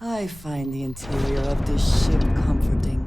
I find the interior of this ship comforting.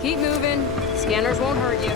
Keep moving. Scanners won't hurt you.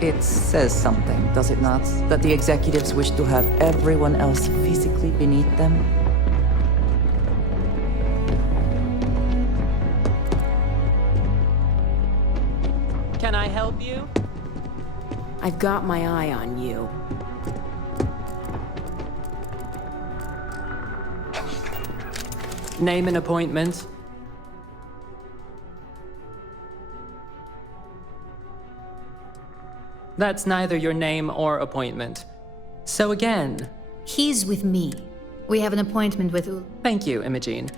It says something, does it not? That the executives wish to have everyone else physically beneath them? Can I help you? I've got my eye on you. Name and appointment. That's neither your name or appointment. So again... He's with me. We have an appointment with Thank you, Imogene.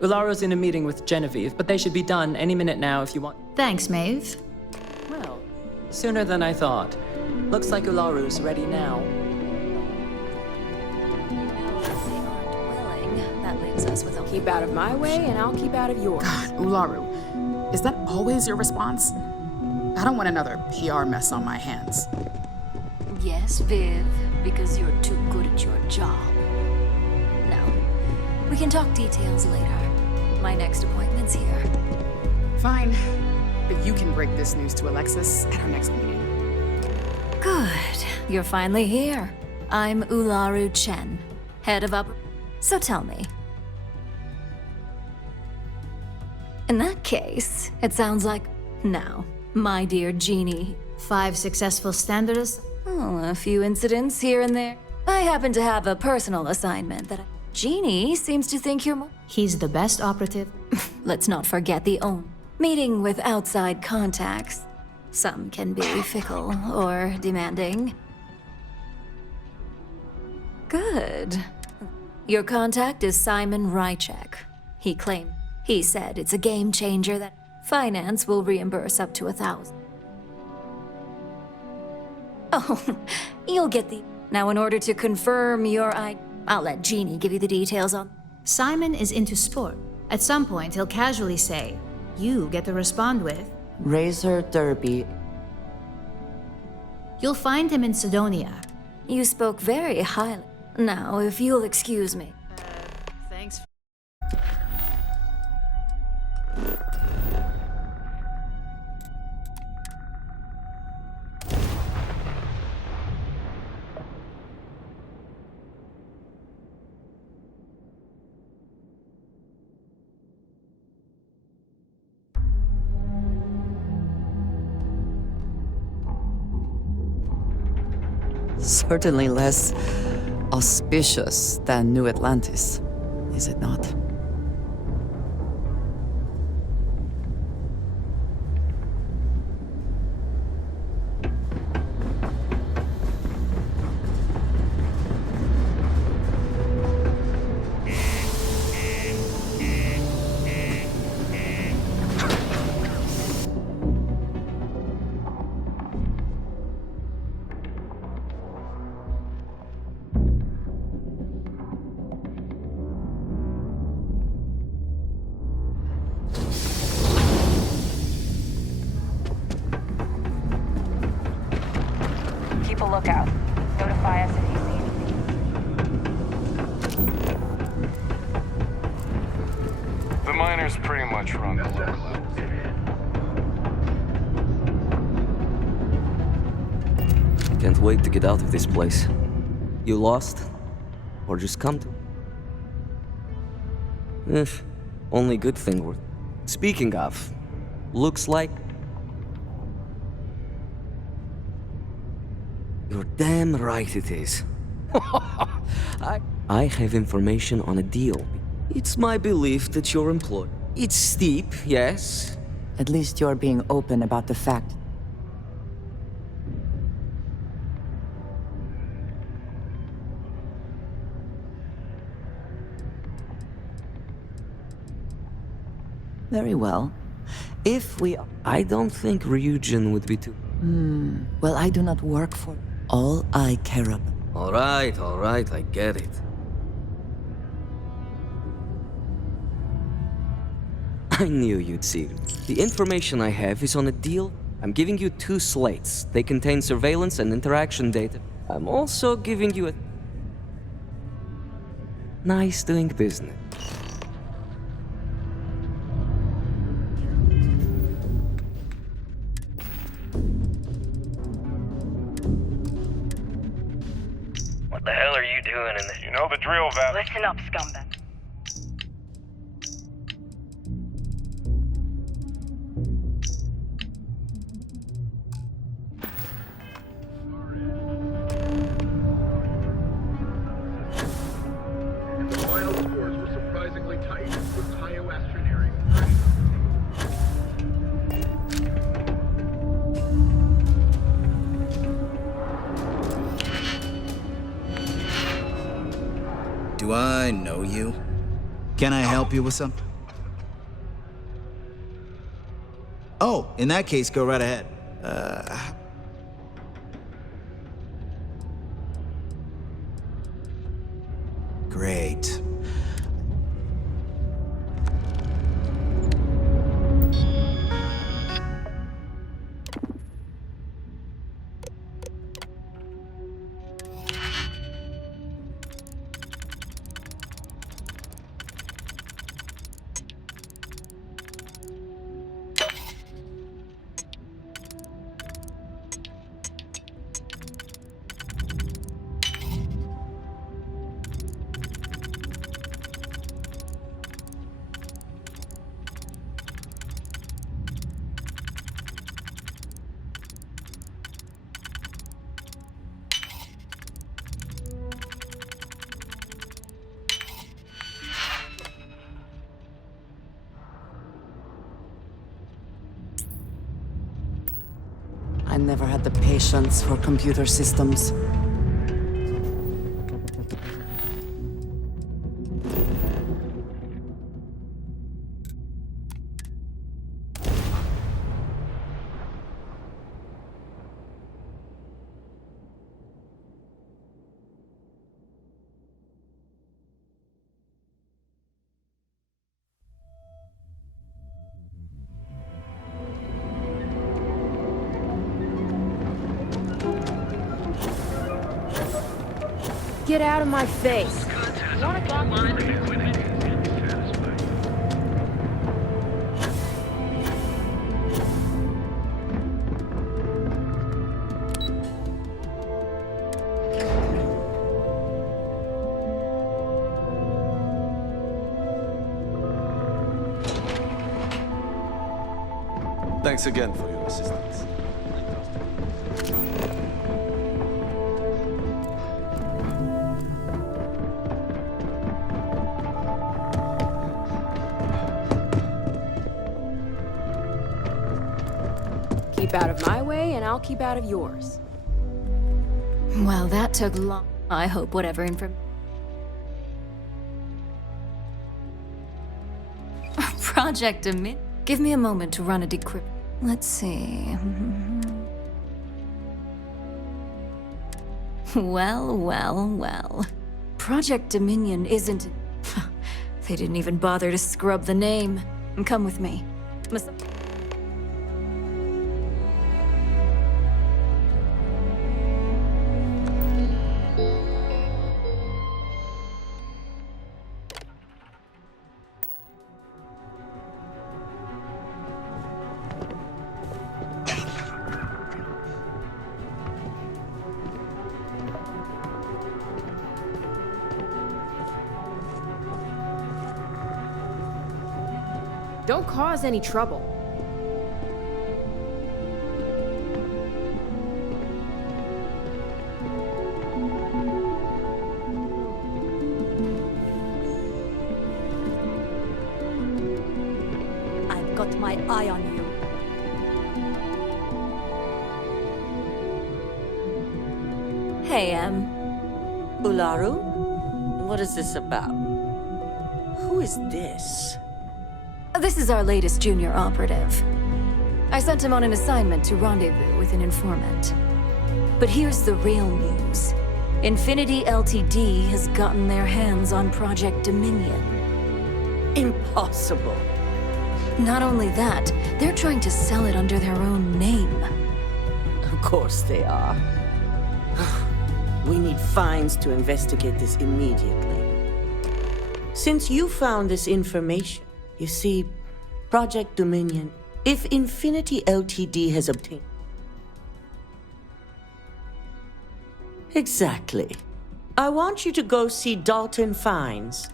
Ularo's in a meeting with Genevieve, but they should be done any minute now if you want... Thanks, Maeve. Well, sooner than I thought. Looks like Ularo's ready now. That leaves us with Keep out of my way, and I'll keep out of yours. God, Ularu, is that always your response? I don't want another PR mess on my hands. Yes, Viv, because you're too good at your job. Now, we can talk details later. My next appointment's here. Fine, but you can break this news to Alexis at our next meeting. Good. You're finally here. I'm Ularu Chen, head of So tell me. In that case, it sounds like... Now, my dear Genie. 5 successful standards. Oh, a few incidents here and there. I happen to have a personal assignment that Genie seems to think you're more... He's the best operative. Let's not forget the own. Meeting with outside contacts. Some can be fickle or demanding. Good. Your contact is Simon Rychek. He said it's a game changer that finance will reimburse up to 1,000. Oh, you'll get the... Now, in order to confirm I'll let Genie give you the details on... Simon is into sport. At some point, he'll casually say, you get to respond with... Razor Derby. You'll find him in Sidonia. You spoke very highly. Now, if you'll excuse me. Thanks. Certainly less auspicious than New Atlantis, is it not? Keep a lookout. Notify us if you see anything. miners pretty much run the local. Can't wait to get out of this place. You lost? Or just come to? Only good thing we're... Speaking of, looks like... You're damn right it is. I have information on a deal. It's my belief that you're employed. It's steep, yes. At least you're being open about the fact. Very well. If we... I don't think Ryujin would be too... Well, I do not work for... All I care about. All right, I get it. I knew you'd see it. The information I have is on a deal. I'm giving you 2 slates. They contain surveillance and interaction data. I'm also giving you a... Nice doing business. What the hell are you doing in this? You know the drill, Val. Listen up, scumbag. The final scores were surprisingly tight, with Tayo Astroneering. Do I know you? Can I help you with something? Oh, in that case, go right ahead. Great. I never had the patience for computer systems. Get out of my face. Thanks again for your assistance. Keep out of my way, and I'll keep out of yours. Well, that took long. I hope whatever information. Project Emit. Give me a moment to run a decrypt. Let's see. Well. Project Dominion isn't... They didn't even bother to scrub the name. Come with me. Don't cause any trouble. I've got my eye on you. Hey, Ularu? What is this about? Who is this? This is our latest junior operative. I sent him on an assignment to rendezvous with an informant. But here's the real news. Infinity Ltd has gotten their hands on Project Dominion. Impossible. Not only that, they're trying to sell it under their own name. Of course they are. We need fines to investigate this immediately. Since you found this information, you see, Project Dominion, if Infinity Ltd has obtained... Exactly. I want you to go see Dalton Fines.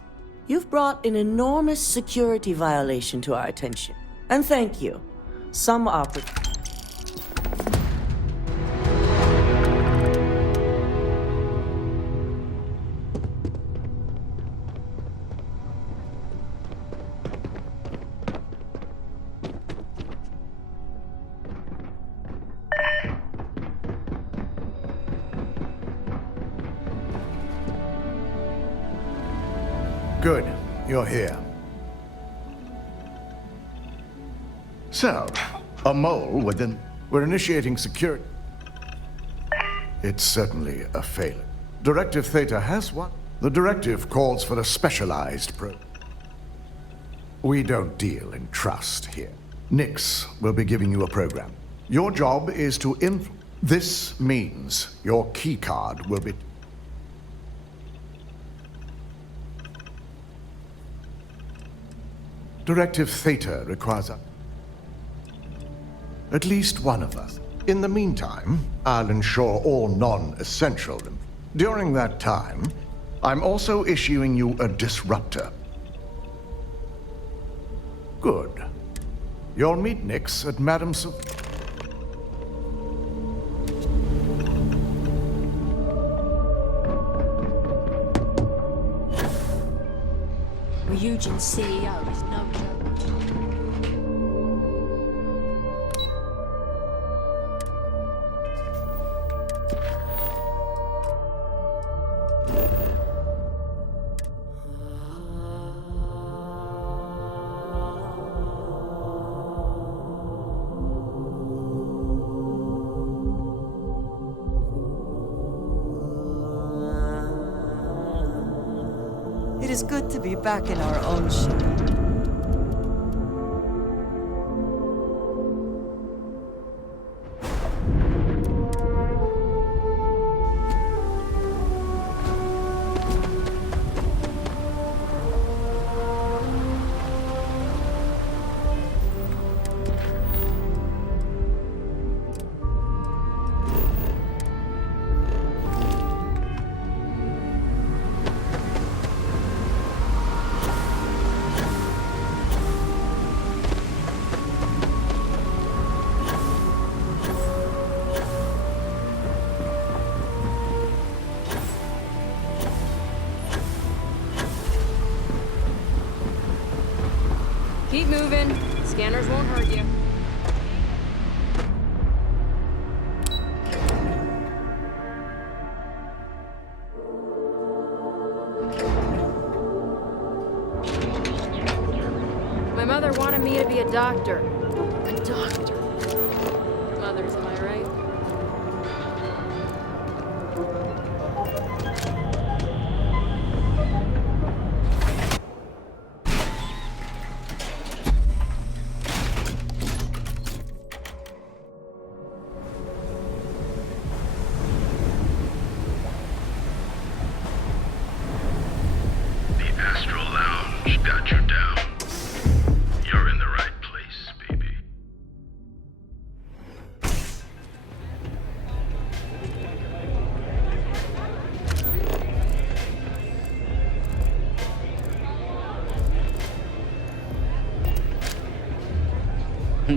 You've brought an enormous security violation to our attention. And thank you. Some operatives... Good, you're here. So, a mole within... We're initiating security. It's certainly a failure. Directive Theta has one. The directive calls for a specialized probe. We don't deal in trust here. Nix will be giving you a program. Your job is to This means your keycard will be... Directive Theta requires at least one of us. In the meantime, I'll ensure all non-essential. During that time, I'm also issuing you a disruptor. Good. You'll meet Nix at Madame Ryujin's CEO is no joke. It is good to be back in our own ship. Keep moving. Scanners won't hurt you. My mother wanted me to be a doctor. A doctor. Mothers, am I right? Got you down. You're in the right place, baby.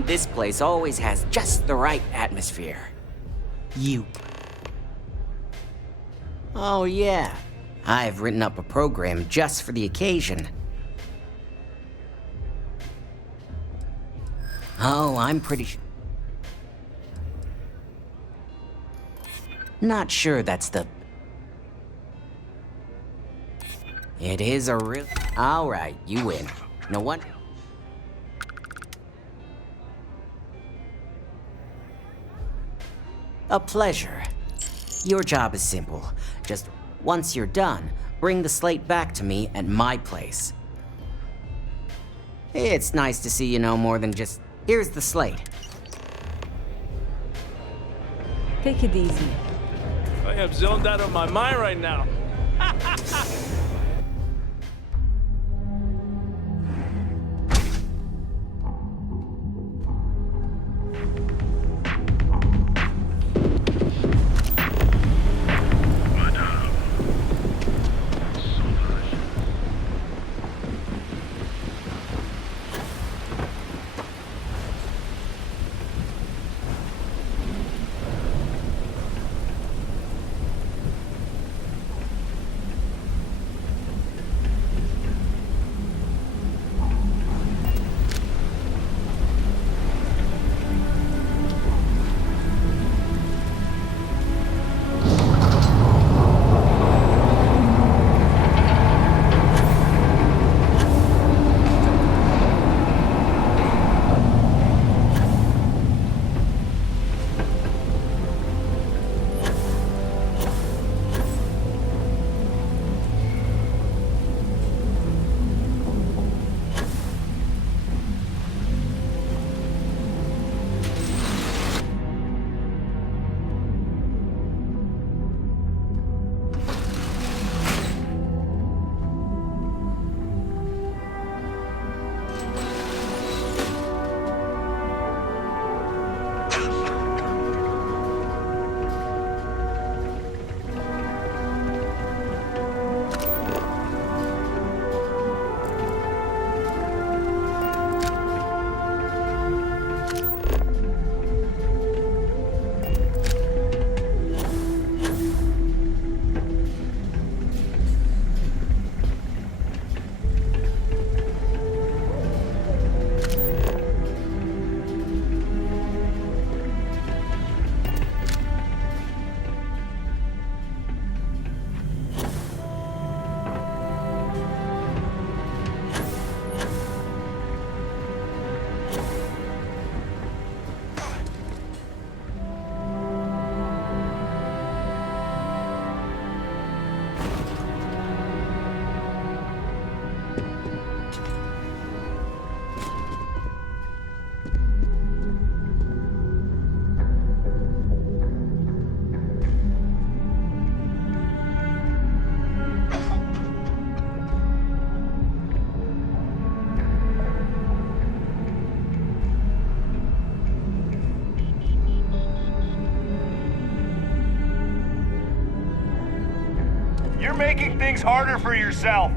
This place always has just the right atmosphere. You. Oh, yeah. I've written up a program just for the occasion. Oh, I'm pretty sure. Not sure that's the... It is a real... Alright, you win. No one... A pleasure. Your job is simple. Just once you're done, bring the slate back to me at my place. It's nice to see you know more than just, here's the slate. Take it easy. I am zoned out of my mind right now. You're making things harder for yourself.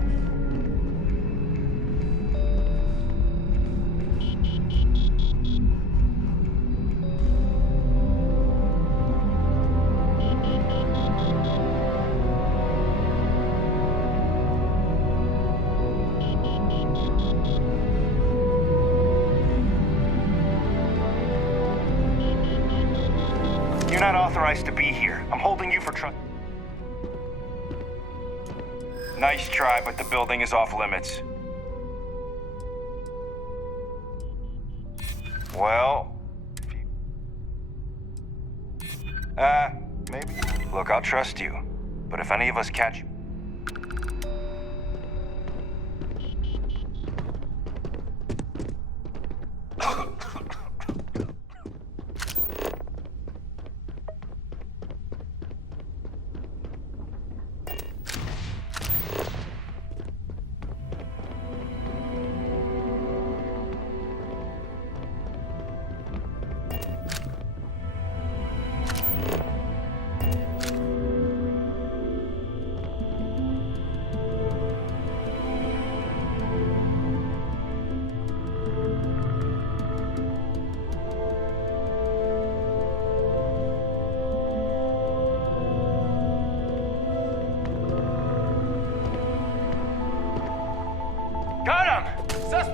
You're not authorized to be here. I'm holding you for Nice try, but the building is off limits. Well... maybe. Look, I'll trust you. But if any of us catch you...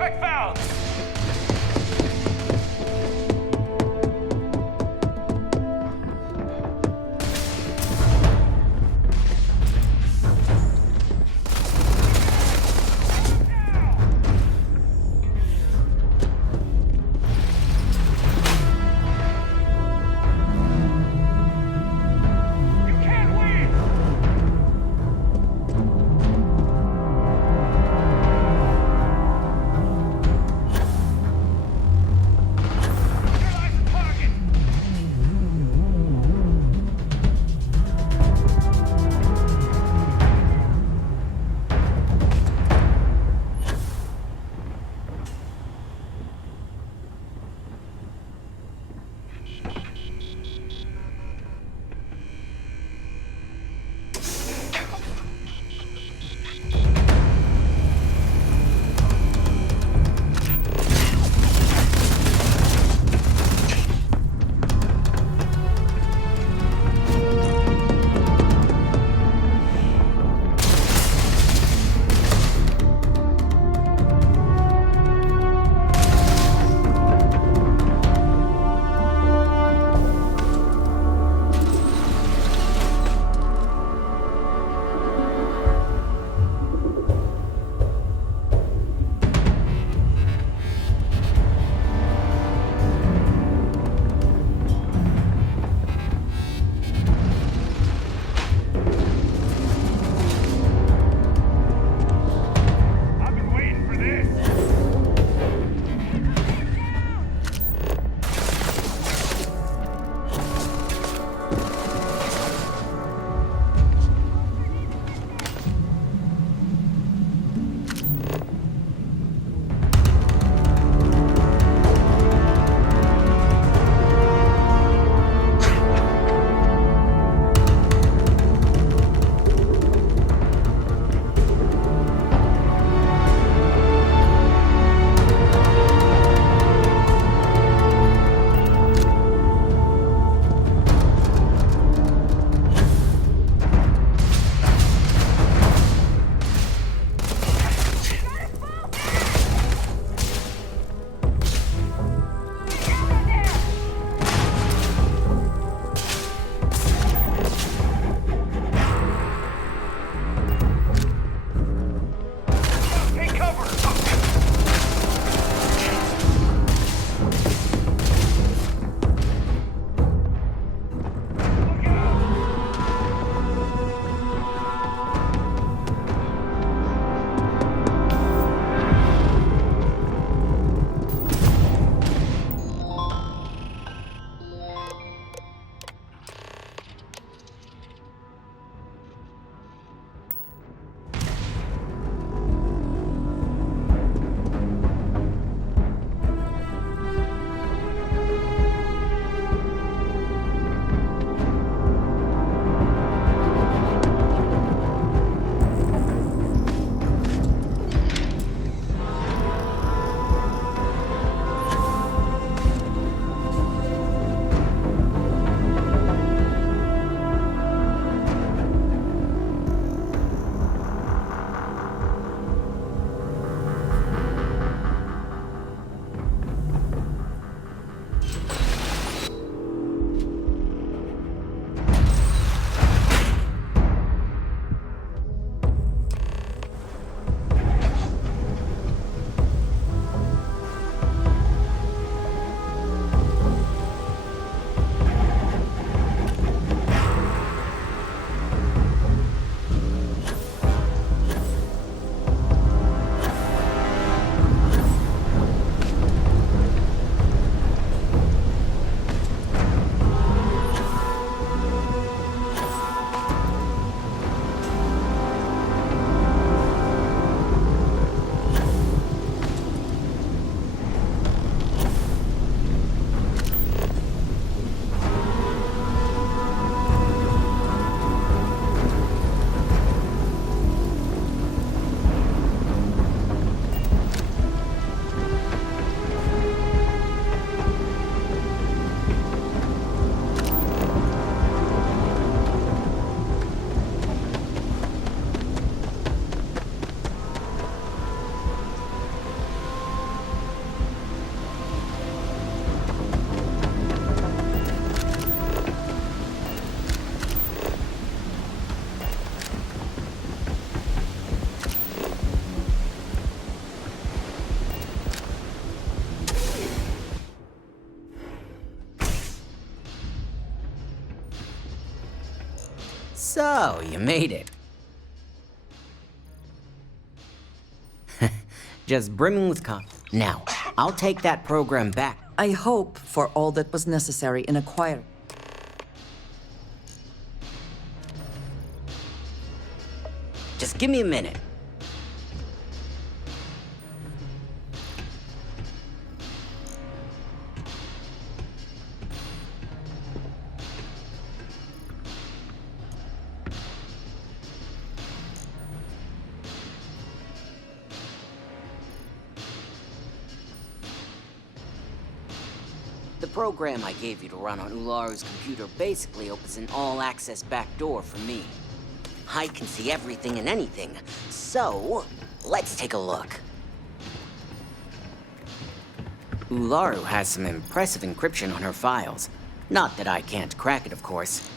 Suspect found! So, you made it. Just brimming with Now, I'll take that program back. I hope for all that was necessary in acquiring. Just give me a minute. The program I gave you to run on Ularu's computer basically opens an all-access backdoor for me. I can see everything and anything, so let's take a look. Ularu has some impressive encryption on her files. Not that I can't crack it, of course.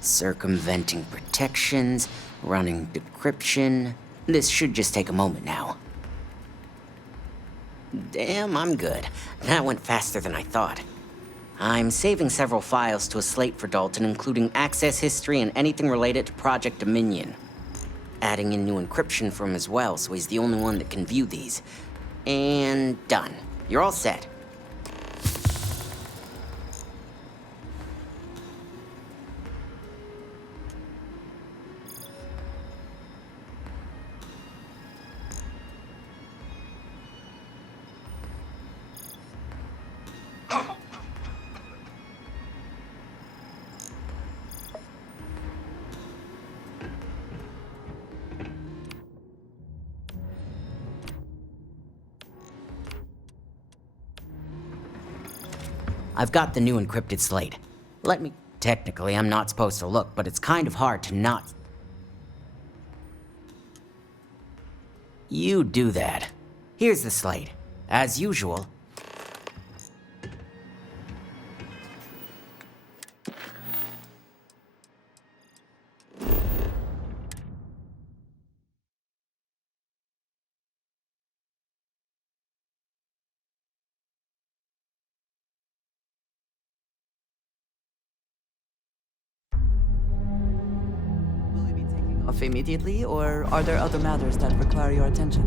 Circumventing protections, running decryption. This should just take a moment now. Damn, I'm good. That went faster than I thought. I'm saving several files to a slate for Dalton, including access history and anything related to Project Dominion. Adding in new encryption for him as well, so he's the only one that can view these. And done. You're all set. I've got the new encrypted slate. Technically, I'm not supposed to look, but it's kind of hard to not. You do that. Here's the slate. As usual. Off immediately, or are there other matters that require your attention?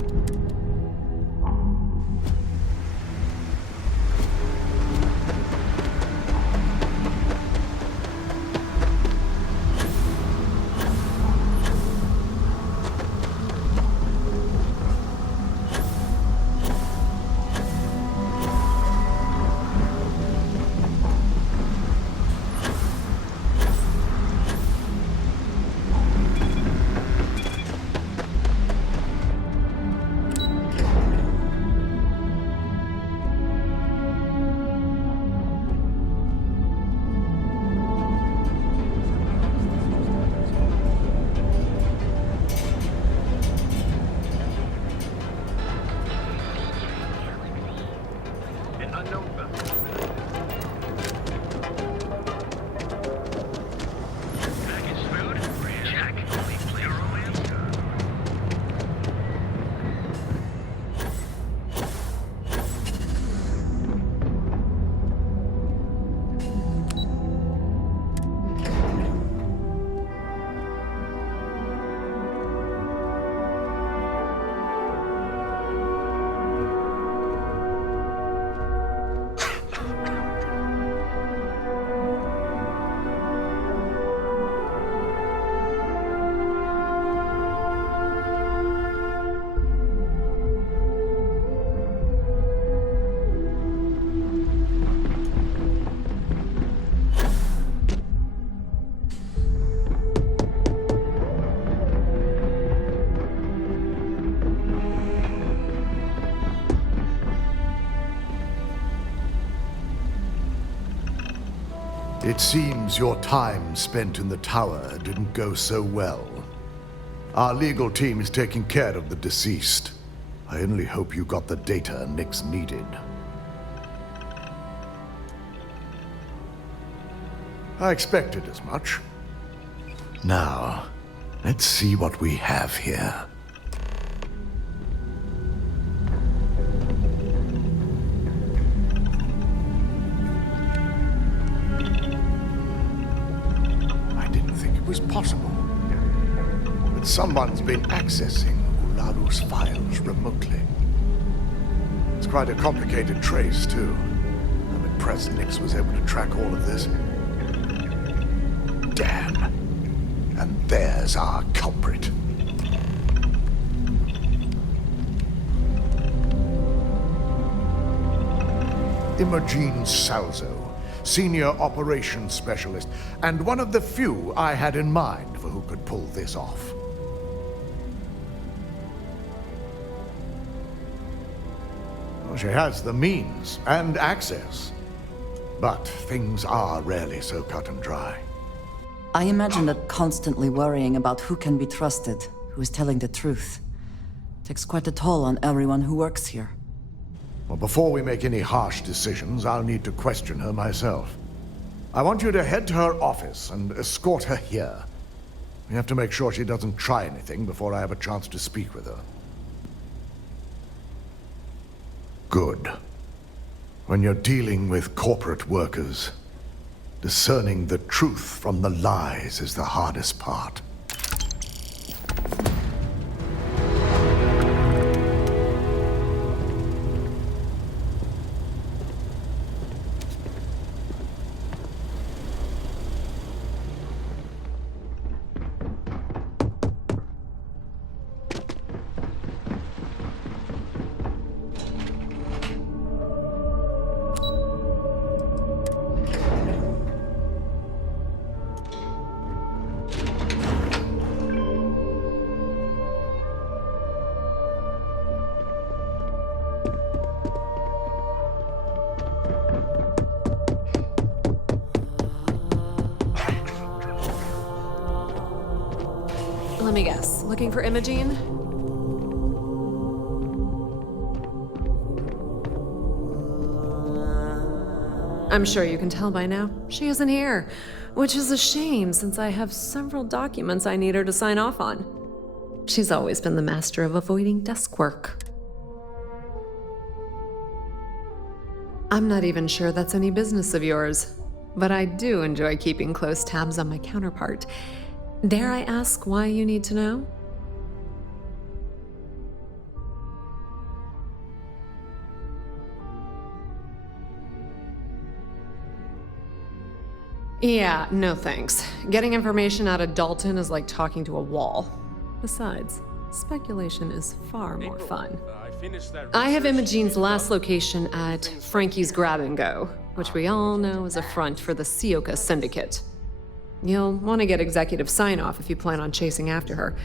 It seems your time spent in the tower didn't go so well. Our legal team is taking care of the deceased. I only hope you got the data Nix needed. I expected as much. Now, let's see what we have here. possible. But someone's been accessing Ularu's files remotely. It's quite a complicated trace, too. I'm impressed Nix was able to track all of this. Damn. And there's our culprit. Imogen Salzo, Senior Operations Specialist, and one of the few I had in mind for who could pull this off. Well, she has the means and access, but things are rarely so cut and dry. I imagine that constantly worrying about who can be trusted, who is telling the truth, takes quite a toll on everyone who works here. Well, before we make any harsh decisions, I'll need to question her myself. I want you to head to her office and escort her here. We have to make sure she doesn't try anything before I have a chance to speak with her. Good. When you're dealing with corporate workers, discerning the truth from the lies is the hardest part. Let me guess. Looking for Imogen? I'm sure you can tell by now. She isn't here, which is a shame since I have several documents I need her to sign off on. She's always been the master of avoiding desk work. I'm not even sure that's any business of yours, but I do enjoy keeping close tabs on my counterpart. Dare I ask why you need to know? Yeah, no thanks. Getting information out of Dalton is like talking to a wall. Besides, speculation is far more fun. I have Imogen's last location at Frankie's Grab and Go, which we all know is a front for the Sioka Syndicate. You'll want to get executive sign-off if you plan on chasing after her.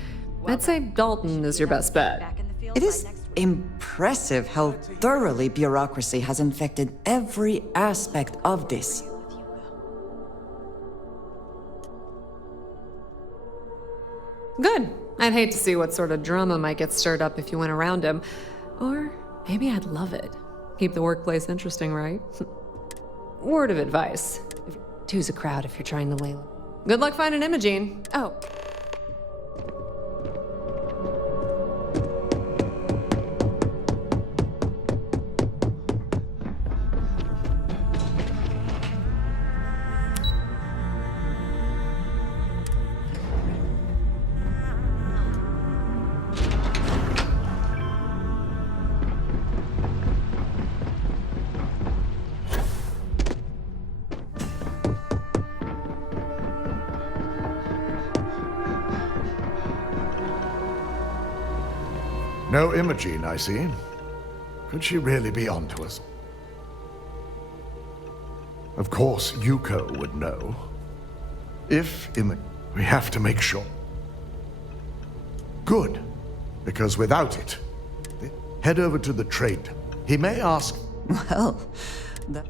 I'd say Dalton is your best bet. It is impressive how thoroughly bureaucracy has infected every aspect of this. Good. I'd hate to see what sort of drama might get stirred up if you went around him. Or maybe I'd love it. Keep the workplace interesting, right? Word of advice. Two's a crowd if you're trying to lay low. Good luck finding Imogen. Oh. No Imogen, I see. Could she really be onto us? Of course, Yuko would know. If Imogen... We have to make sure. Good. Because without it... Head over to the trade. He may ask... Well, that...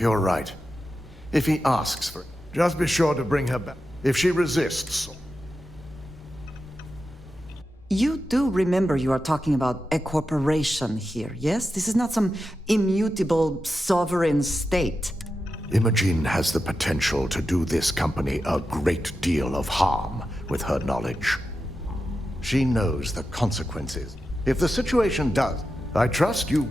You're right. If he asks for it, just be sure to bring her back. If she resists... You do remember you are talking about a corporation here, yes? This is not some immutable sovereign state. Imogen has the potential to do this company a great deal of harm with her knowledge. She knows the consequences. If the situation does, I trust you...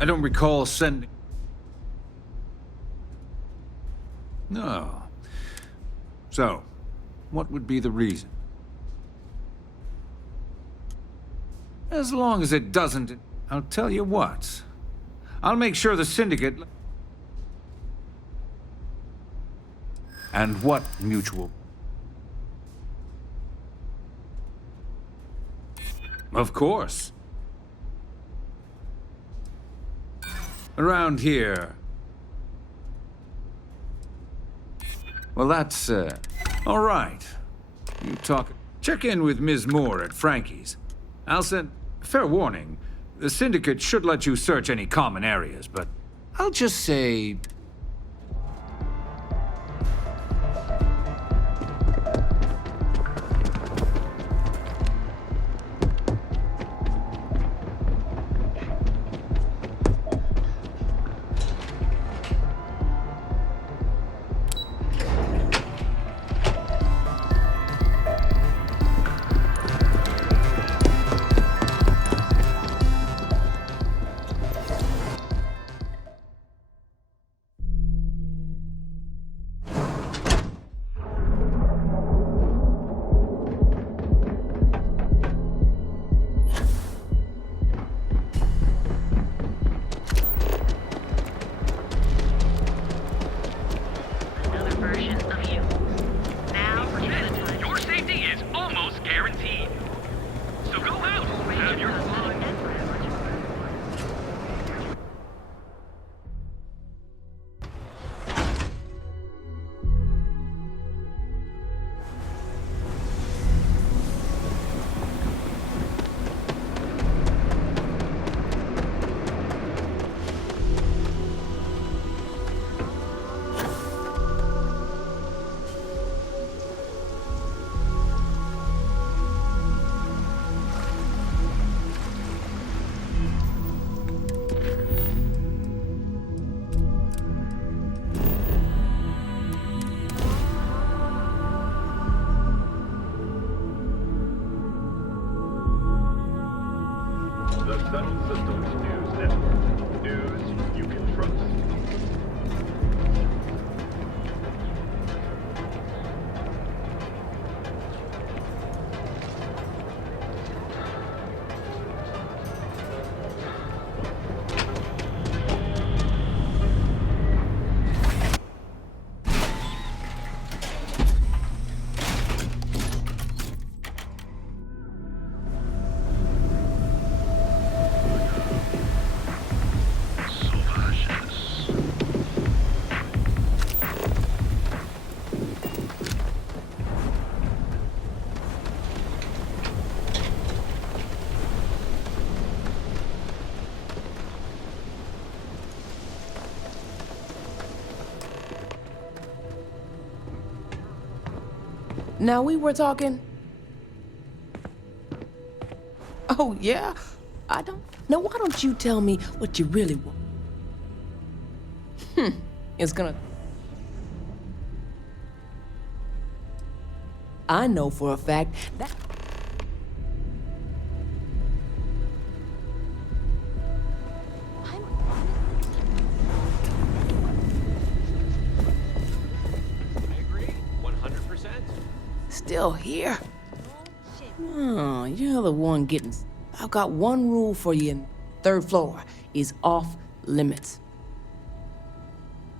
I don't recall sending... No. So, what would be the reason? As long as it doesn't... I'll tell you what. I'll make sure the Syndicate... And what mutual... Of course. Around here... Well, that's, all right. You talk... Check in with Ms. Moore at Frankie's. I'll send... Fair warning, the Syndicate should let you search any common areas, but I'll just say... Settled Systems News Network. News you can trust. Now we were talking... Oh, yeah? I don't... Now, why don't you tell me what you really want? It's gonna... I know for a fact that... Still here? Oh, you're the one getting... I've got one rule for you. Third floor is off limits.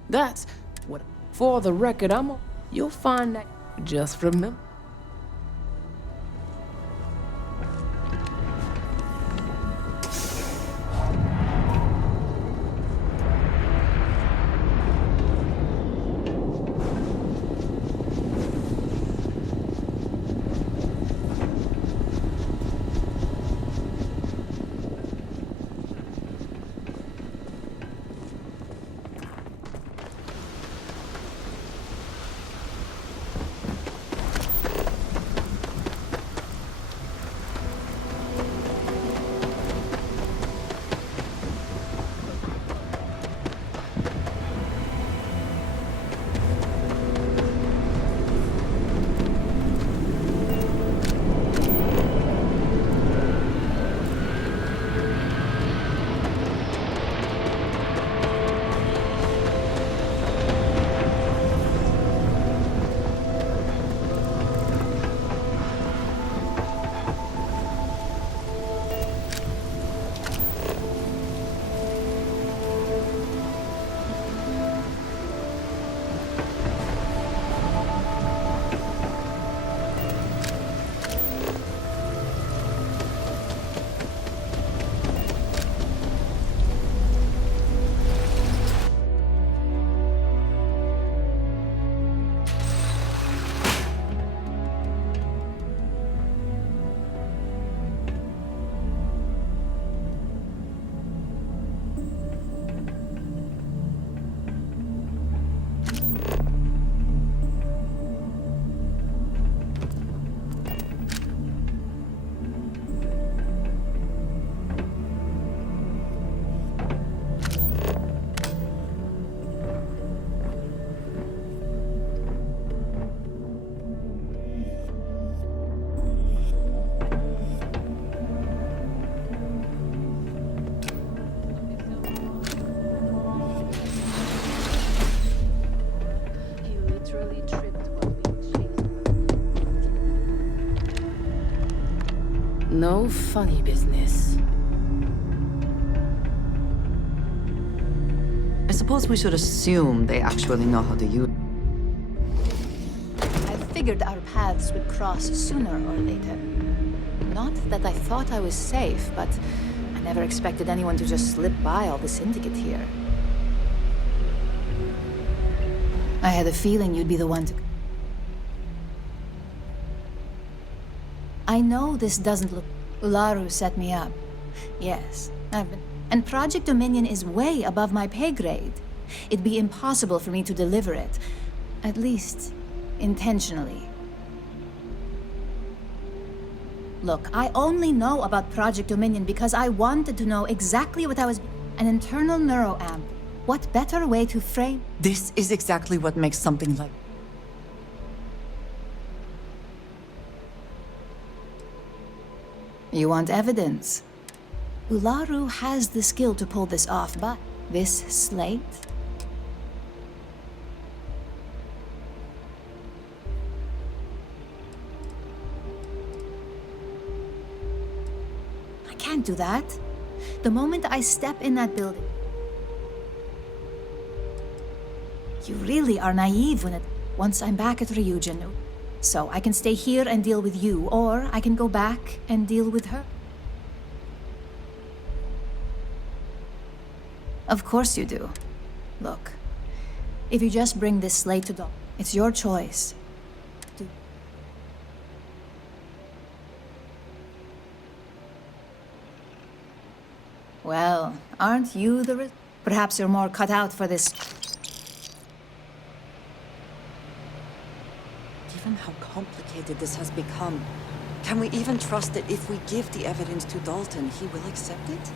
That's what... For the record, you'll find that... Just remember. No funny business. I suppose we should assume they actually know how to use. I figured our paths would cross sooner or later. Not that I thought I was safe, but I never expected anyone to just slip by all the Syndicate here. I had a feeling you'd be the one to... I know this doesn't look... Ularu set me up. Yes, I've been... And Project Dominion is way above my pay grade. It'd be impossible for me to deliver it. At least, intentionally. Look, I only know about Project Dominion because I wanted to know exactly what I was... An internal neuroamp. What better way to frame... This is exactly what makes something like... You want evidence? Ularu has the skill to pull this off, but this slate? I can't do that. The moment I step in that building... You really are naive when it... Once I'm back at Ryujin, so I can stay here and deal with you, or I can go back and deal with her. Of course you do. Look, if you just bring this slate to Dom, it's your choice. Well, aren't you the... Perhaps you're more cut out for this... Given how complicated this has become, can we even trust that if we give the evidence to Dalton, he will accept it?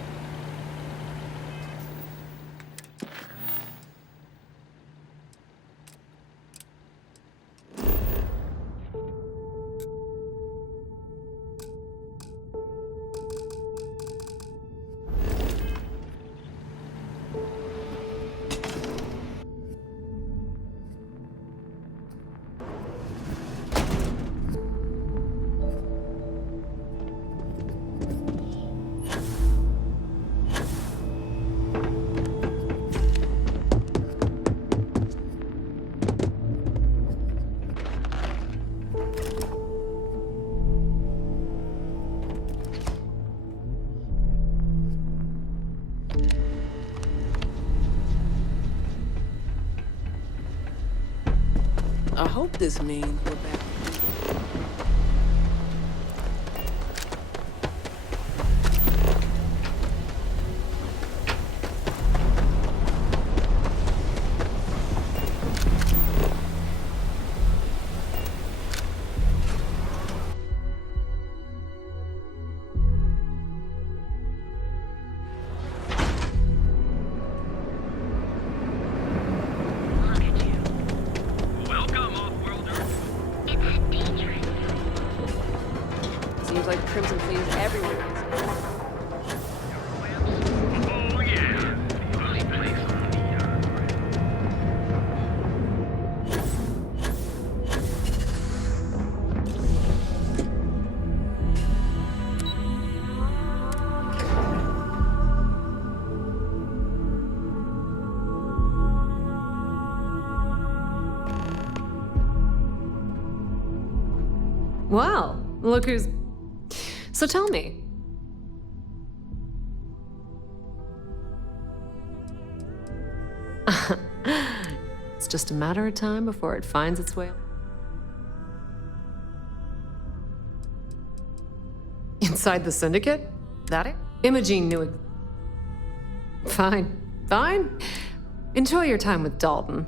I hope this means we're back. Seems like Crimson Fleet is everywhere. Oh yeah. Well, look who's... So tell me. It's just a matter of time before it finds its way... Inside the Syndicate? That it? Imogene knew it. Fine. Fine. Enjoy your time with Dalton.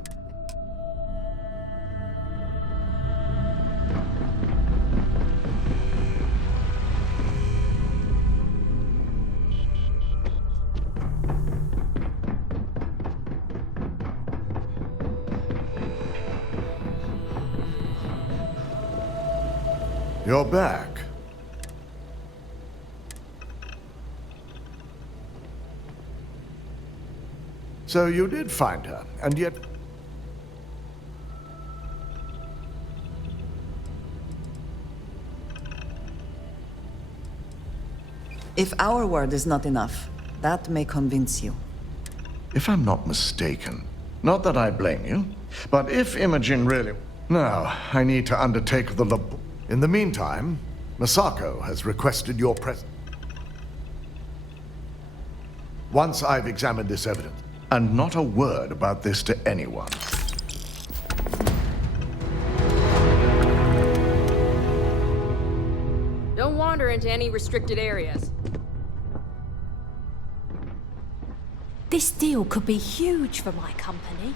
You're back. So you did find her, and yet... If our word is not enough, that may convince you. If I'm not mistaken, not that I blame you, but if Imogen really... Now, I need to undertake the lab... In the meantime, Masako has requested your presence. Once I've examined this evidence, and not a word about this to anyone. Don't wander into any restricted areas. This deal could be huge for my company.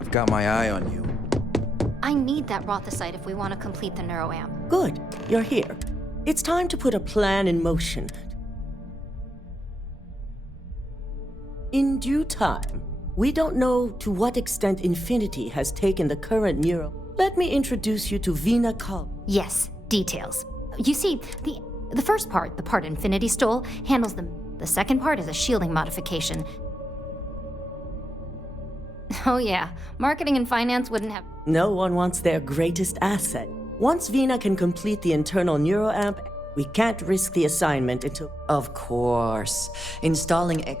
I've got my eye on you. I need that Rothicite if we want to complete the neuroamp. Good, you're here. It's time to put a plan in motion. In due time, we don't know to what extent Infinity has taken the current neuro. Let me introduce you to Vina Kal. Yes, details. You see, the first part, the part Infinity stole, handles them. The second part is a shielding modification. Oh yeah, marketing and finance wouldn't have... No one wants their greatest asset. Once Vina can complete the internal neuroamp, we can't risk the assignment until... Of course. Installing a...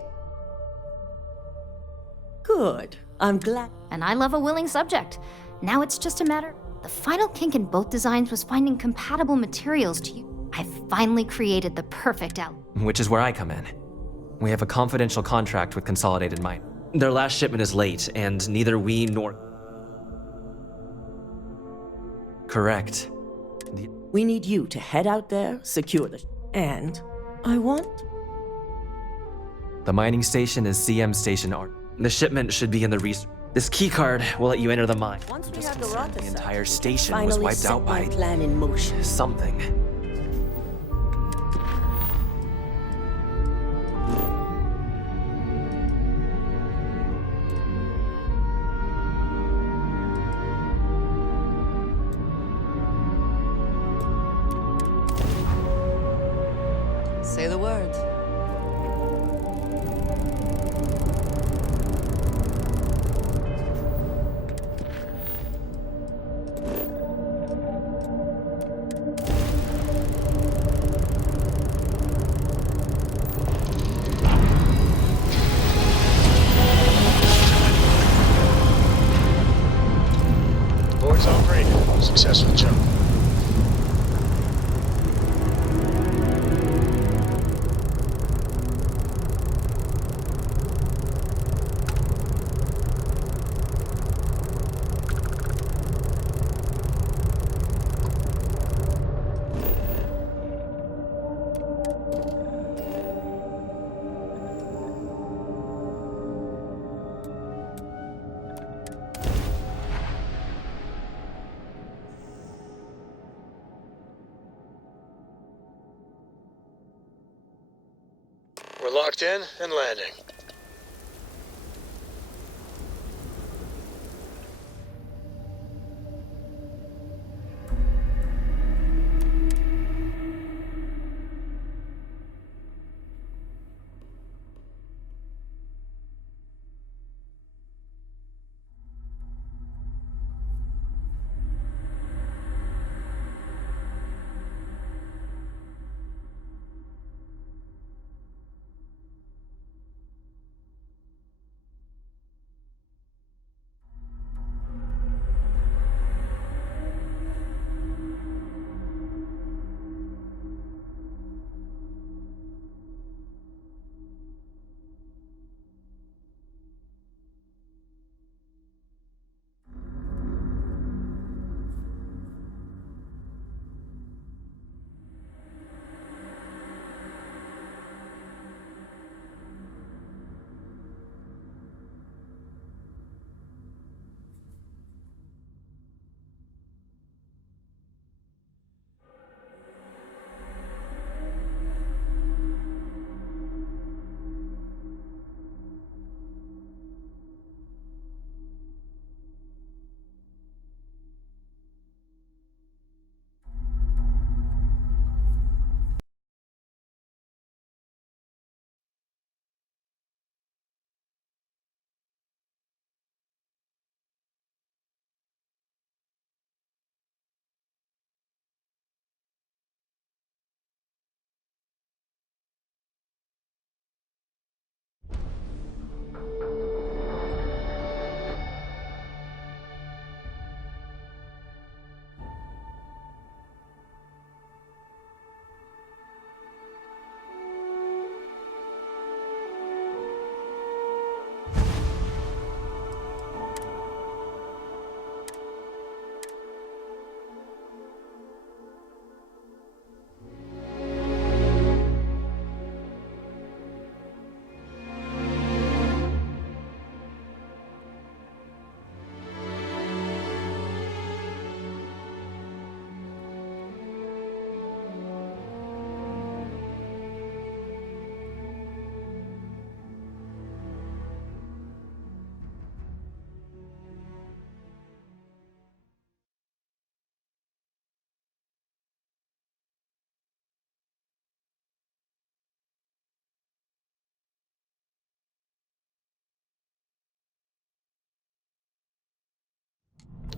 Good. I'm glad. And I love a willing subject. Now it's just a matter... The final kink in both designs was finding compatible materials to use. I finally created the perfect out. Which is where I come in. We have a confidential contract with Consolidated Mine. Their last shipment is late, and neither we nor... Correct. We need you to head out there, secure the... And I want... The mining station is CM Station R. The shipment should be in the This keycard will let you enter the mine. Once we Just have the concerned Rothicite, the entire station was finally wiped set out my by... plan in motion. something. Say the word. Board's on break. Successful jump. We're locked in and landing.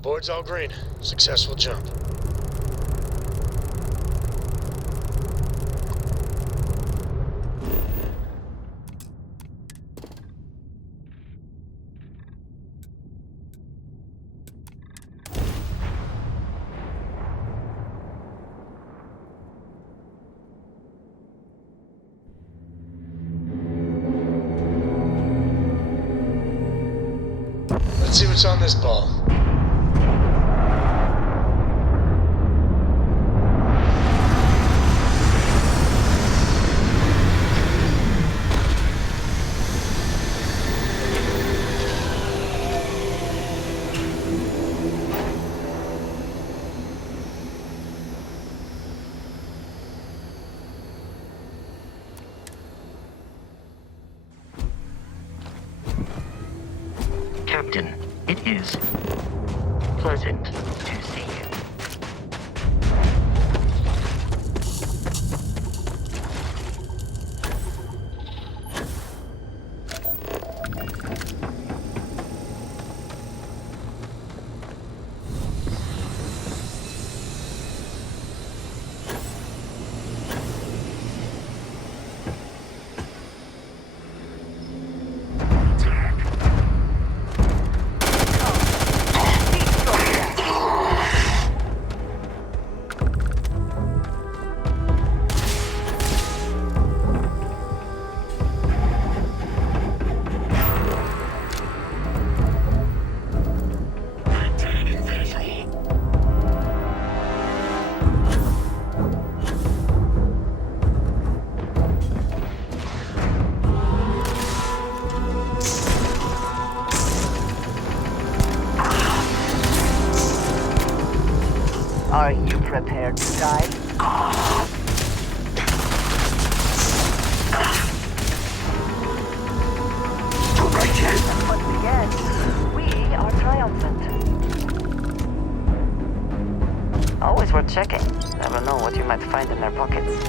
Board's all green. Successful jump. Let's see what's on this ball. Captain, it is pleasant to see you. Are you prepared to die? Once again, we are triumphant. Always worth checking. Never know what you might find in their pockets.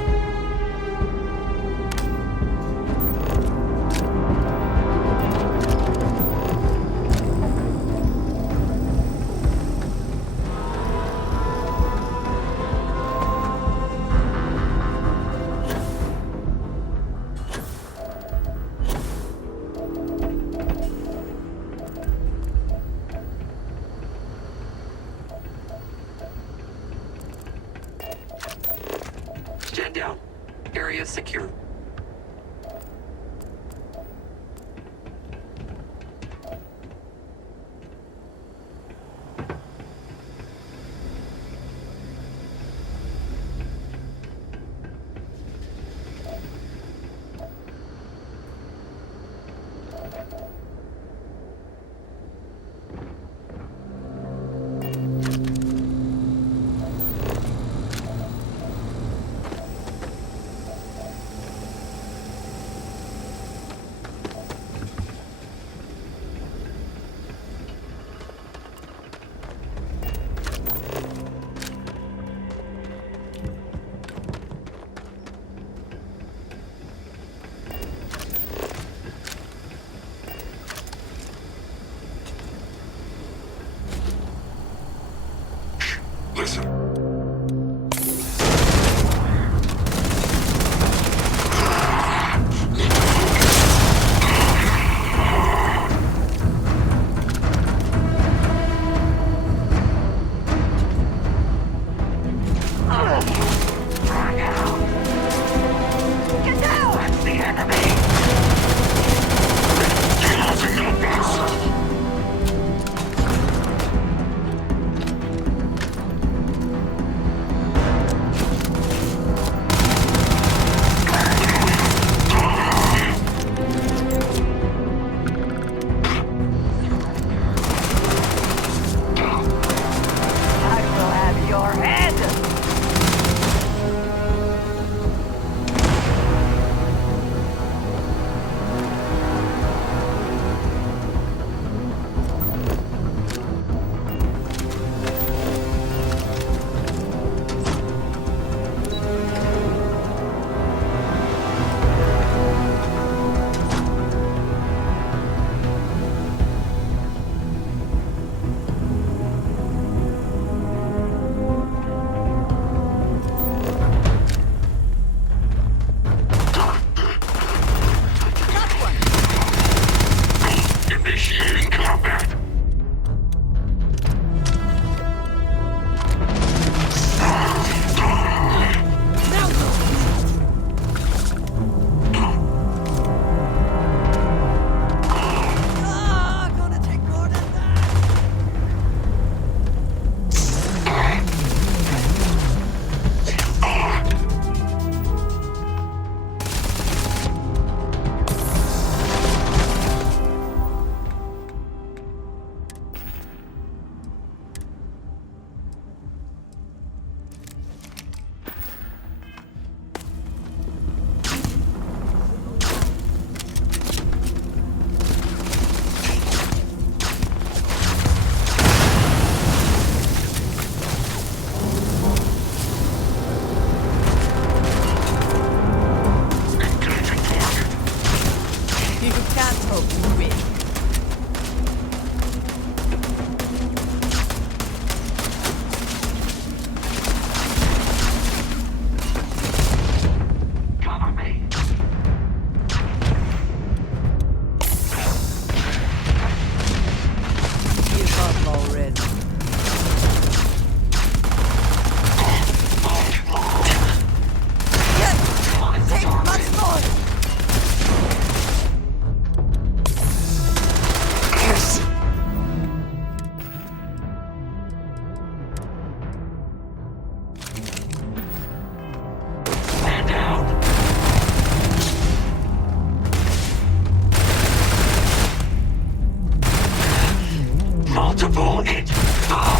Stand down. Area secure. Listen. pull it up.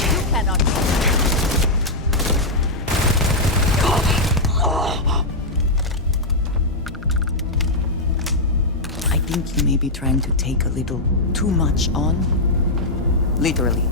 You cannot. I think you may be trying to take a little too much on. Literally.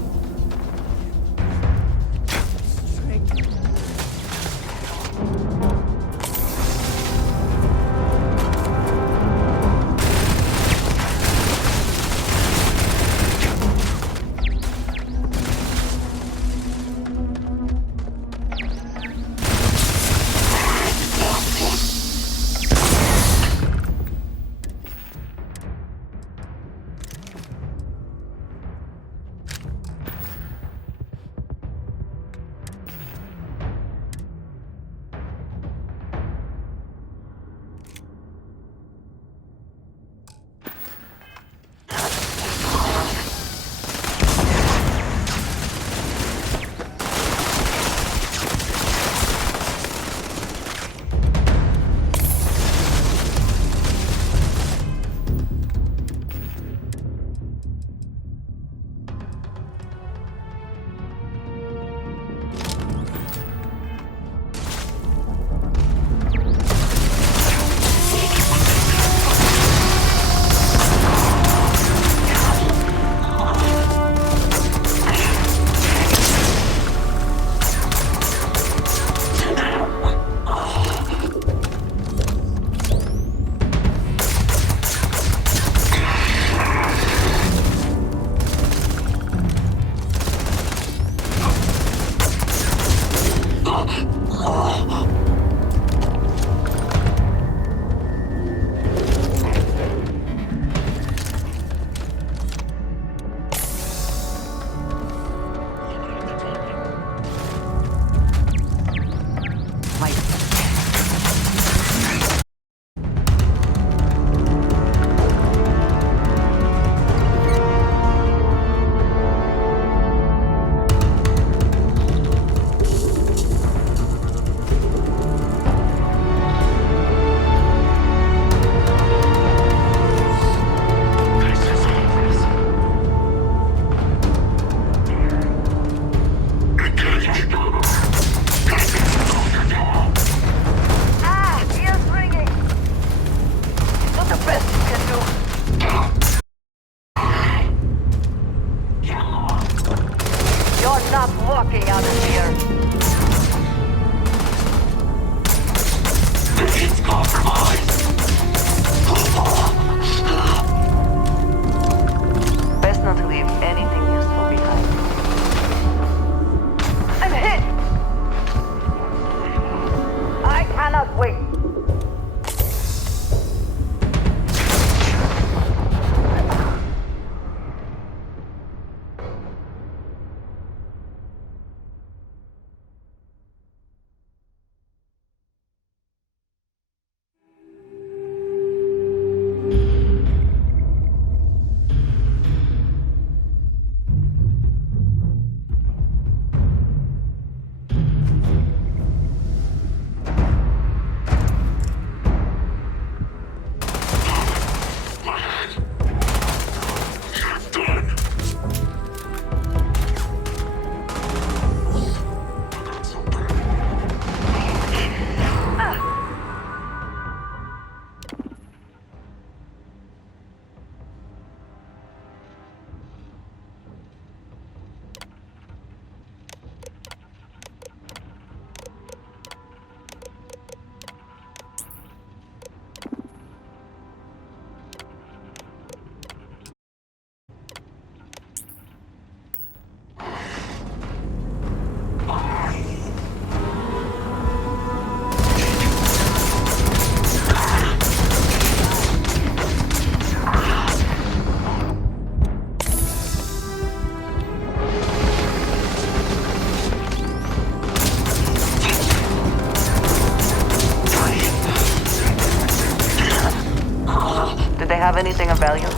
have anything of value?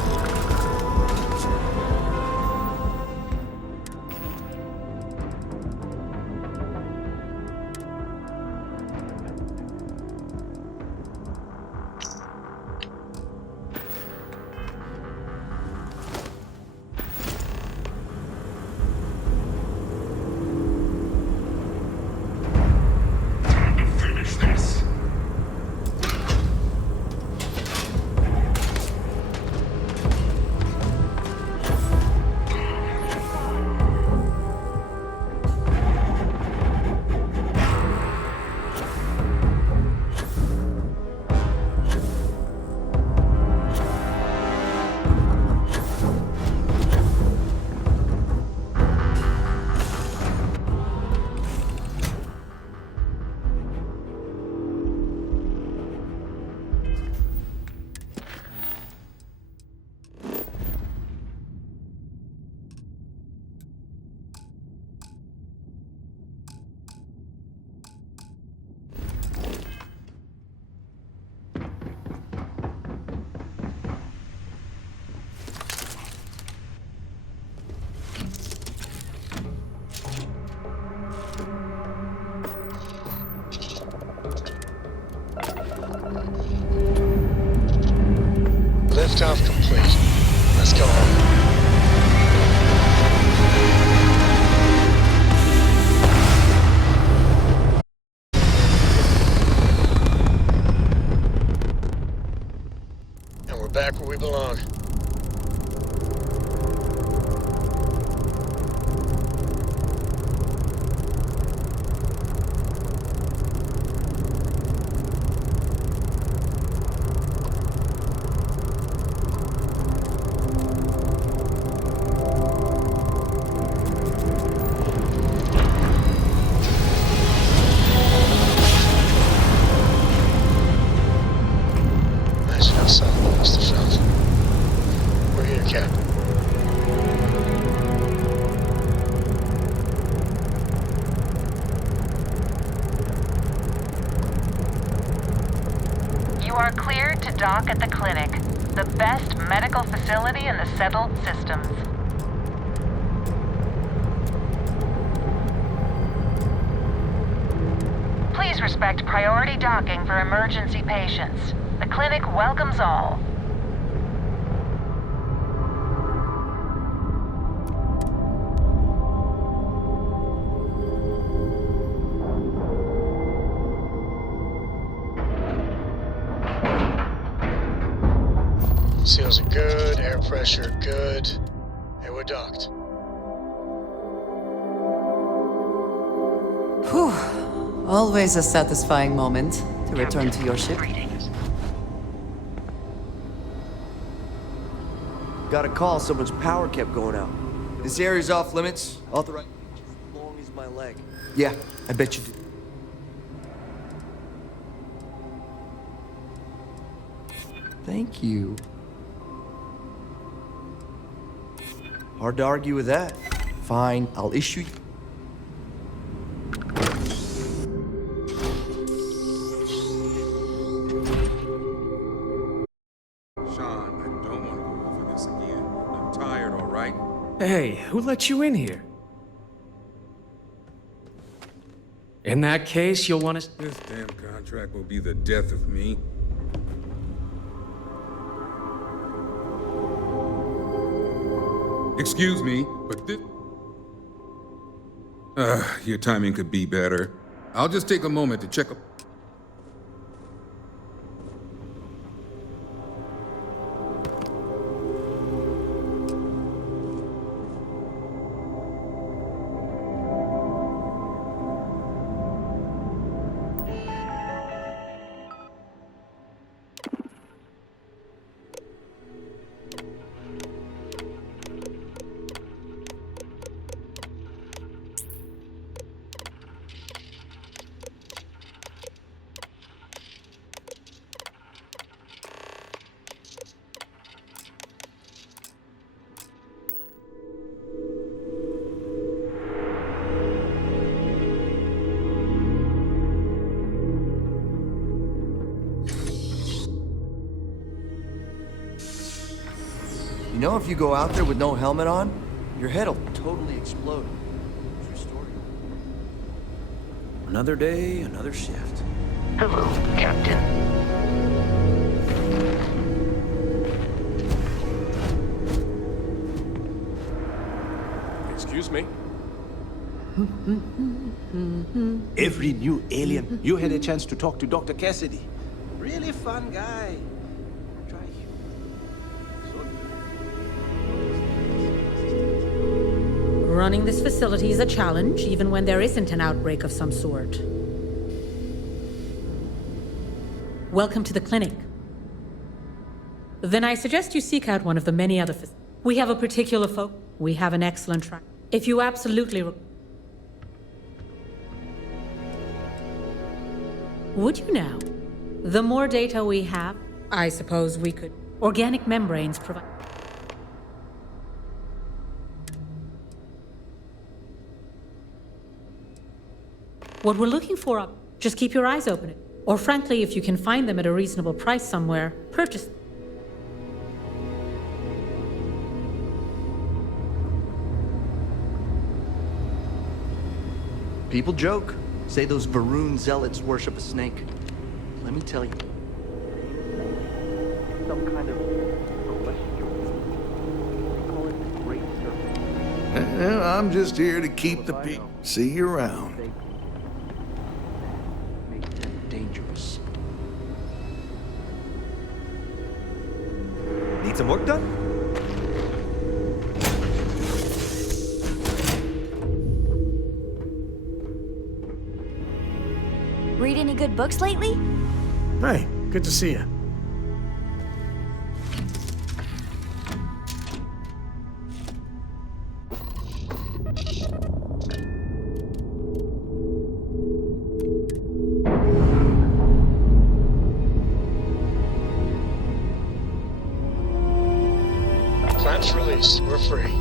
Liftoff complete. Let's go home. And we're back where we belong. Imagine how something must have felt. We're here, Cap. You are cleared to dock at the clinic, the best medical facility in the settled systems. Please respect priority docking for emergency patients. The clinic welcomes all. Seals are good, air pressure good, and we're docked. Whew. Always a satisfying moment to return to your ship. Got a call, someone's power kept going out. This area's off limits. Authorized as long as my leg. Yeah, I bet you do. Thank you. Hard to argue with that. Fine, I'll issue you. Sean, I don't want to go over this again. I'm tired, all right? Hey, who let you in here? In that case, you'll want to... This damn contract will be the death of me. Excuse me, but this... your timing could be better. I'll just take a moment to check up... You know, if you go out there with no helmet on, your head'll totally explode. True story. Another day, another shift. Hello, Captain. Excuse me? Every new alien, you had a chance to talk to Dr. Cassidy. Really fun guy. Running this facility is a challenge, even when there isn't an outbreak of some sort. Welcome to the clinic. Then I suggest you seek out one of the many other facilities. We have a particular focus. We have an excellent track. If you absolutely... Would you now? The more data we have, I suppose we could... Organic membranes provide... What we're looking for, just keep your eyes open. Or frankly, if you can find them at a reasonable price somewhere, purchase them. People joke. Say those Varun zealots worship a snake. Let me tell you. Some kind of I'm just here to keep the peace. See you around. Dangerous. Need some work done? Read any good books lately? Hey, good to see you. Clamps released. We're free.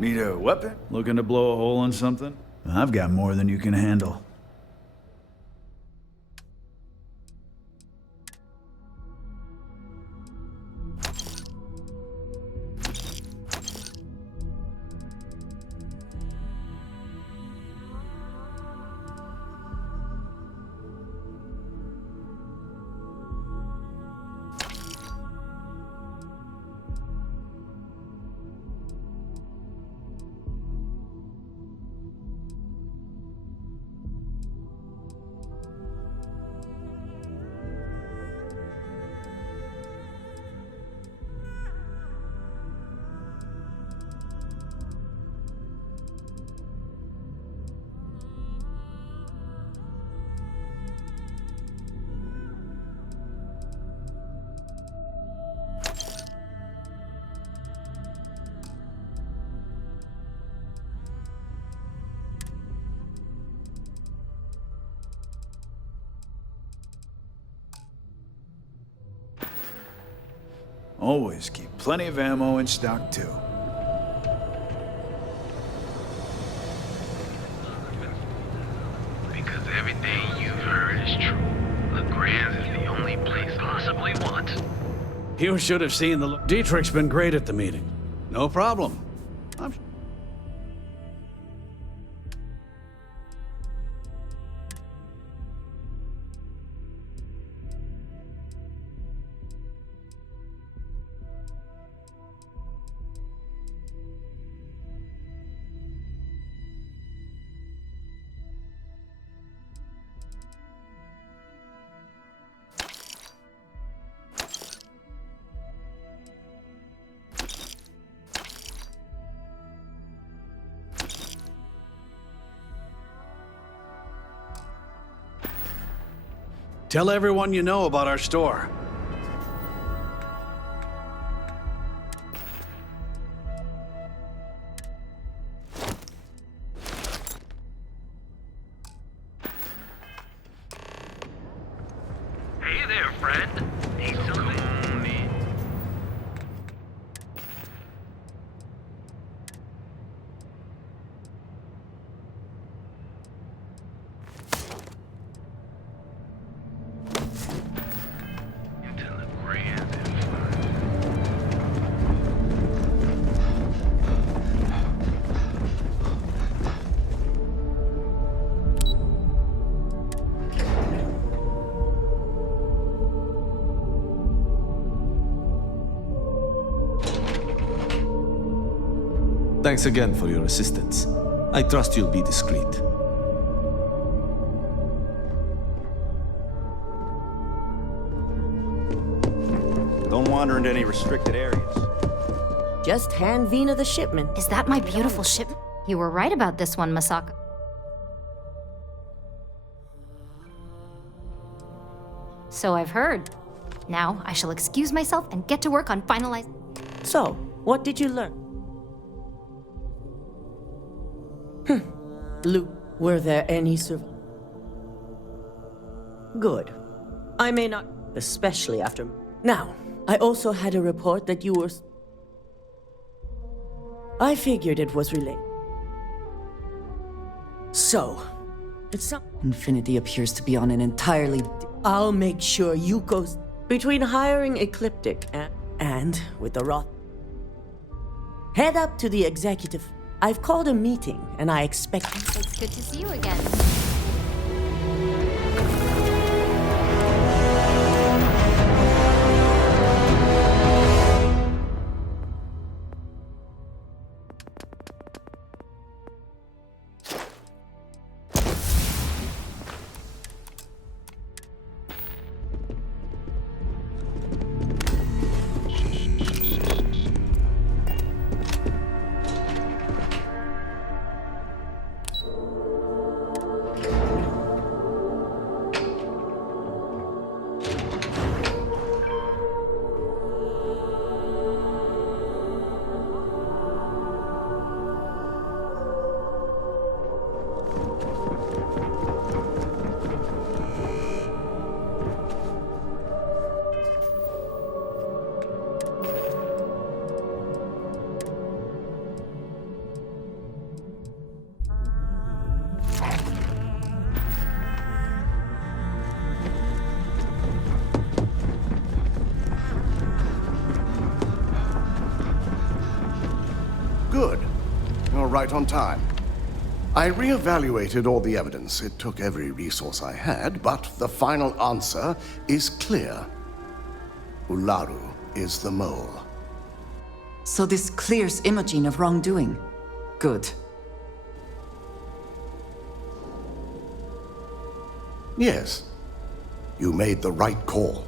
Need a weapon? Looking to blow a hole in something? I've got more than you can handle. Always keep plenty of ammo in stock, too. Because everything you've heard is true. LeGrand's is the only place possibly want. You should have seen the... Dietrich's been great at the meeting. No problem. Tell everyone you know about our store. Hey there, friend. Need something? Come on in. Thanks again for your assistance. I trust you'll be discreet. wander into any restricted areas. Just hand Vina the shipment. Is that my beautiful ship? You were right about this one, Masako. So I've heard. Now I shall excuse myself and get to work on finalizing. So, what did you learn? Luke, were there any survivors? Good. I may not, especially after. Now, I also had a report that you were. I figured it was related. So, it's some. Infinity appears to be on an entirely. I'll make sure you go between hiring Ecliptic and with the Roth. Head up to the executive. I've called a meeting and I expect. It's good to see you again. Good. You're right on time. I reevaluated all the evidence. It took every resource I had, but the final answer is clear. Ularu is the mole. So this clears Imogen of wrongdoing. Good. Yes. You made the right call.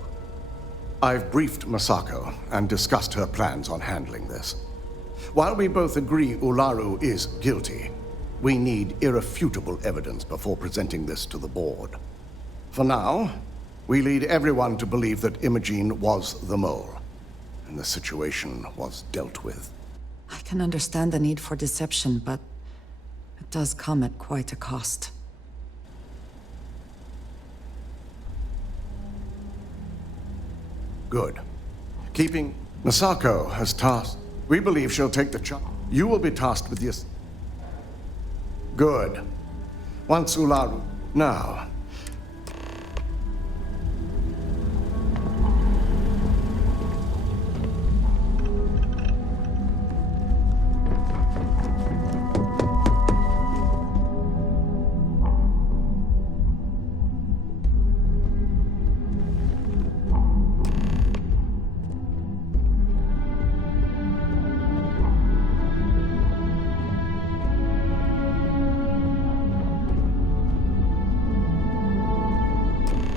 I've briefed Masako and discussed her plans on handling this. While we both agree Ularu is guilty, we need irrefutable evidence before presenting this to the board. For now, we lead everyone to believe that Imogen was the mole, and the situation was dealt with. I can understand the need for deception, but it does come at quite a cost. Good. Keeping Masako has tasked. We believe she'll take the charge. You will be tasked with this. Good. Once Ularu. Now.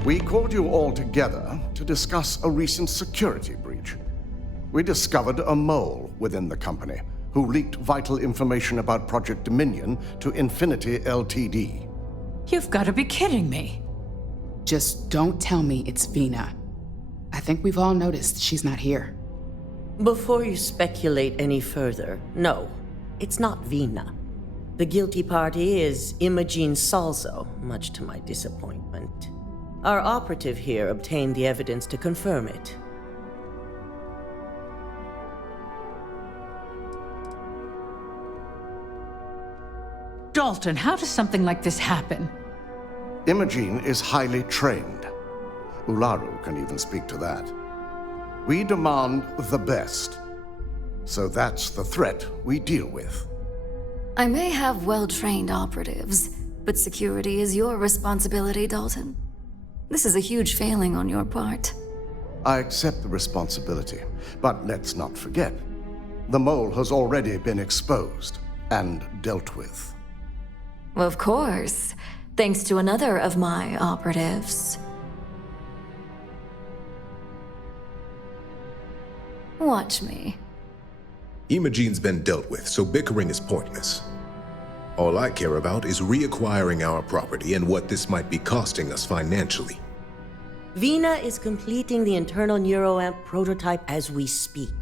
We called you all together to discuss a recent security breach. We discovered a mole within the company who leaked vital information about Project Dominion to Infinity Ltd. You've got to be kidding me. Just don't tell me it's Vina. I think we've all noticed she's not here. Before you speculate any further, no, it's not Vina. The guilty party is Imogen Salzo, much to my disappointment. Our operative here obtained the evidence to confirm it. Dalton, how does something like this happen? Imogen is highly trained. Ularu can even speak to that. We demand the best. So that's the threat we deal with. I may have well-trained operatives, but security is your responsibility, Dalton. This is a huge failing on your part. I accept the responsibility, but let's not forget, the mole has already been exposed and dealt with. Of course, thanks to another of my operatives. Watch me. Imogene's been dealt with, so bickering is pointless. All I care about is reacquiring our property and what this might be costing us financially. Vina is completing the internal neuroamp prototype as we speak.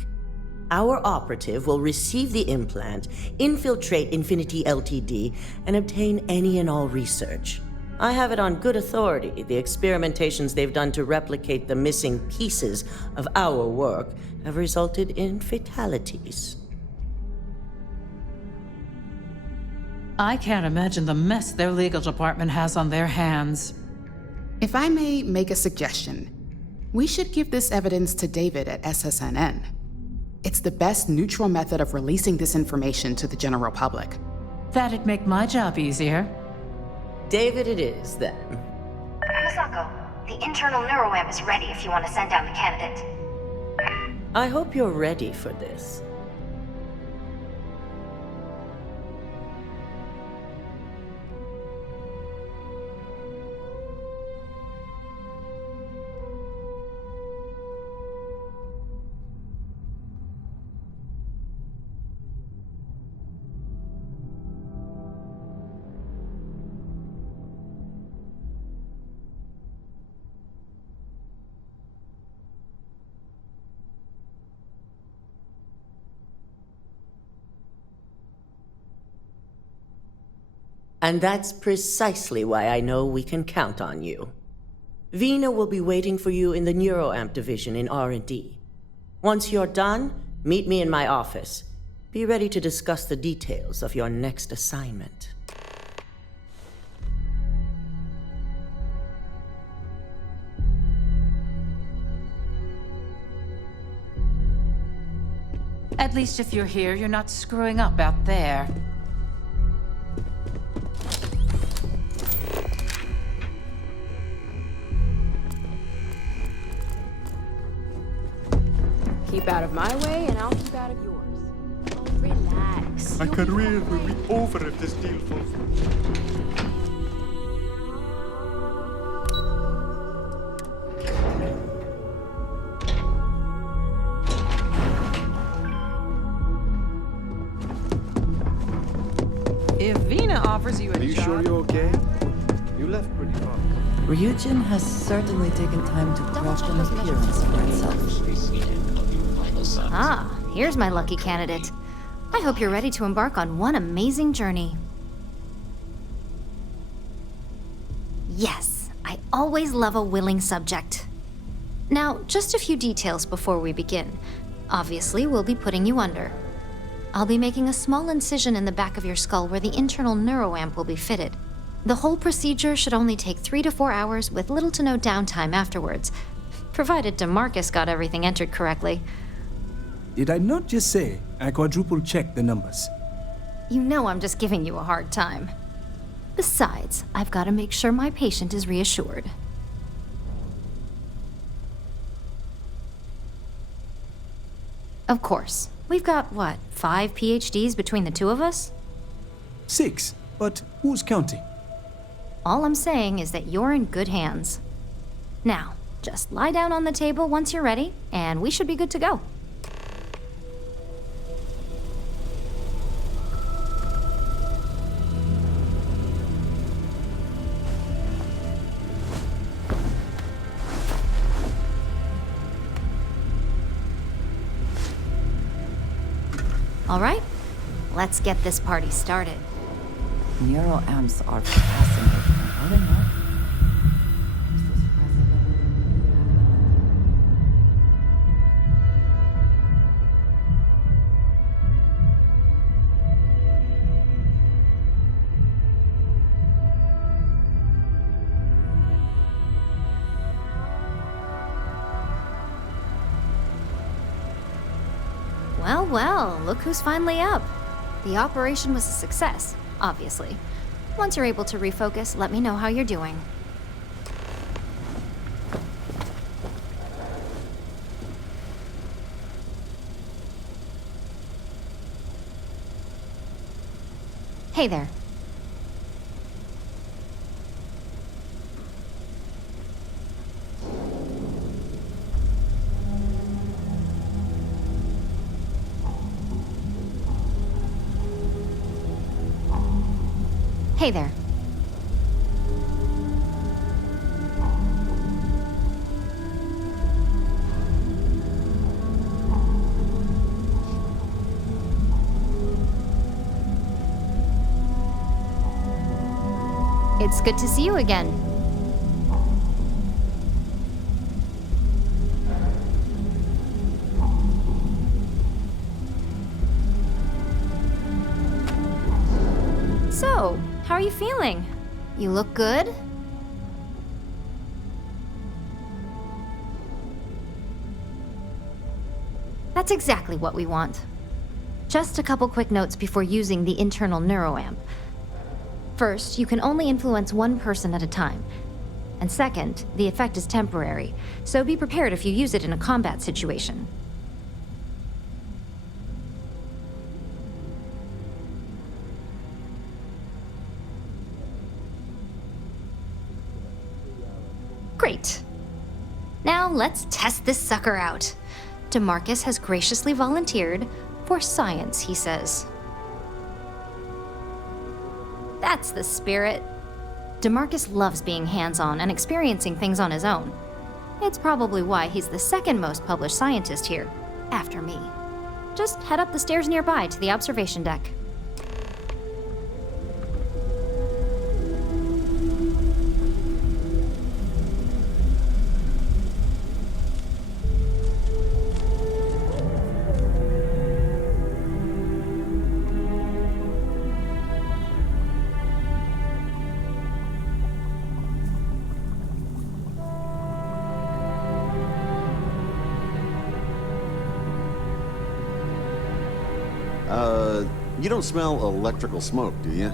Our operative will receive the implant, infiltrate Infinity Ltd, and obtain any and all research. I have it on good authority the experimentations they've done to replicate the missing pieces of our work have resulted in fatalities. I can't imagine the mess their legal department has on their hands. If I may make a suggestion, we should give this evidence to David at SSNN. It's the best neutral method of releasing this information to the general public. That'd make my job easier. David it is, then. Masako, the internal neuroamp is ready if you want to send down the candidate. I hope you're ready for this. And that's precisely why I know we can count on you. Vina will be waiting for you in the neuroamp division in R&D. Once you're done, meet me in my office. Be ready to discuss the details of your next assignment. At least if you're here, you're not screwing up out there. Keep out of my way, and I'll keep out of yours. Oh, relax. My career will be over if this deal falls. If Vina offers you a Are you job... sure you're okay? You left pretty fast. Ryujin has certainly taken time to craft an appearance for itself. Ah, here's my lucky candidate. I hope you're ready to embark on one amazing journey. Yes, I always love a willing subject. Now, just a few details before we begin. Obviously, we'll be putting you under. I'll be making a small incision in the back of your skull where the internal neuroamp will be fitted. The whole procedure should only take 3 to 4 hours with little to no downtime afterwards, provided DeMarcus got everything entered correctly. Did I not just say I quadruple-checked the numbers? You know I'm just giving you a hard time. Besides, I've got to make sure my patient is reassured. Of course. We've got, what, 5 PhDs between the two of us? 6, but who's counting? All I'm saying is that you're in good hands. Now, just lie down on the table once you're ready, and we should be good to go. All right, let's get this party started. Neuroamps are fascinating, are they not? Well, well, look who's finally up. The operation was a success, obviously. Once you're able to refocus, let me know how you're doing. Hey there. Hey there. It's good to see you again. So, how are you feeling? You look good? That's exactly what we want. Just a couple quick notes before using the internal neuroamp. First, you can only influence one person at a time. And second, the effect is temporary, so be prepared if you use it in a combat situation. Great. Now let's test this sucker out. DeMarcus has graciously volunteered for science, he says. That's the spirit. DeMarcus loves being hands-on and experiencing things on his own. It's probably why he's the second most published scientist here, after me. Just head up the stairs nearby to the observation deck. You don't smell electrical smoke, do you?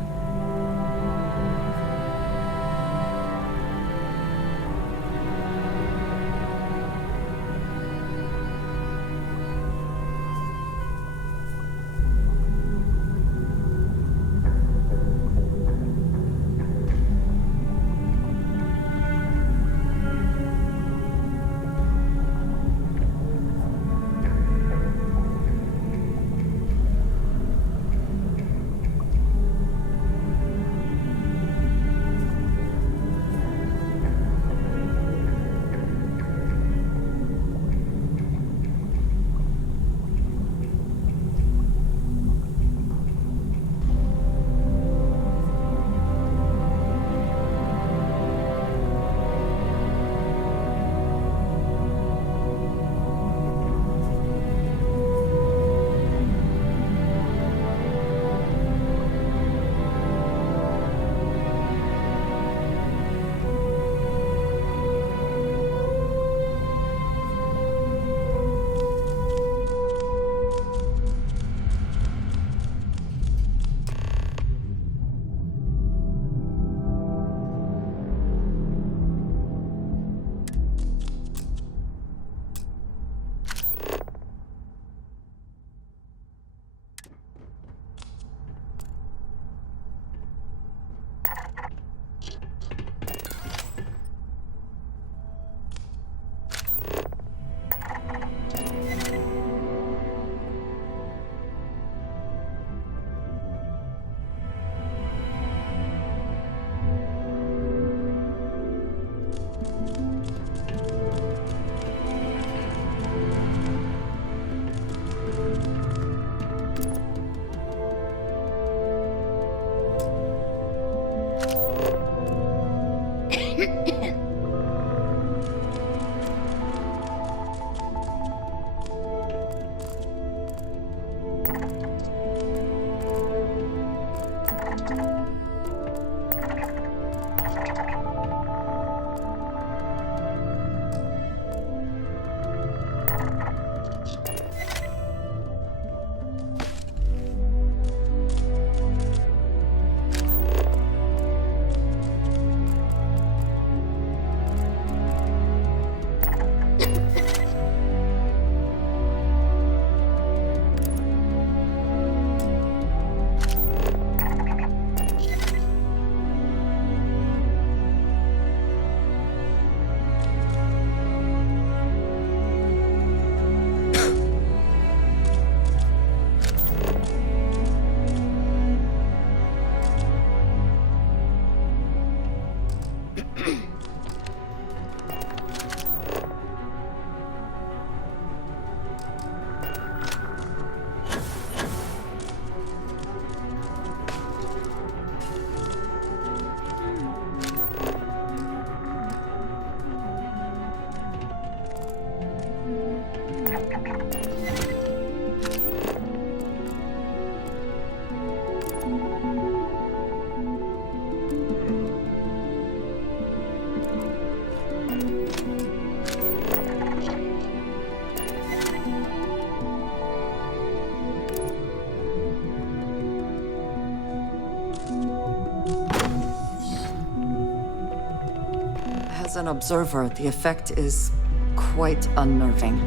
an observer, the effect is quite unnerving.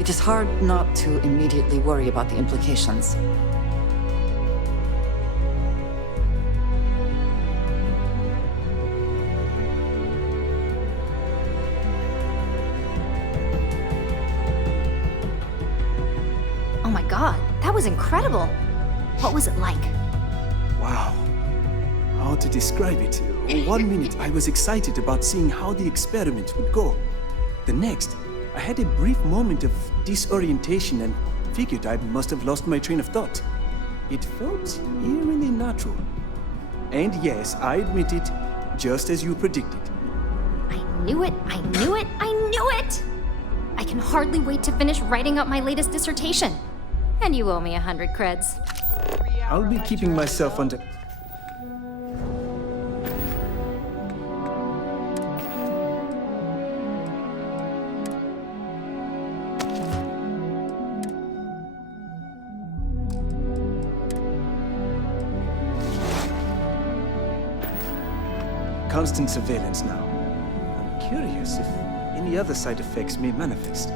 It is hard not to immediately worry about the implications. Oh my god, that was incredible. What was it like? Wow. How to describe it? 1 minute I was excited about seeing how the experiment would go. The next, I had a brief moment of disorientation and figured I must have lost my train of thought. It felt eerily natural. And yes, I admit it, just as you predicted. I knew it, I knew it, I knew it! I can hardly wait to finish writing up my latest dissertation. And you owe me 100 creds. I'll be keeping myself under... Constant surveillance now. I'm curious if any other side effects may manifest.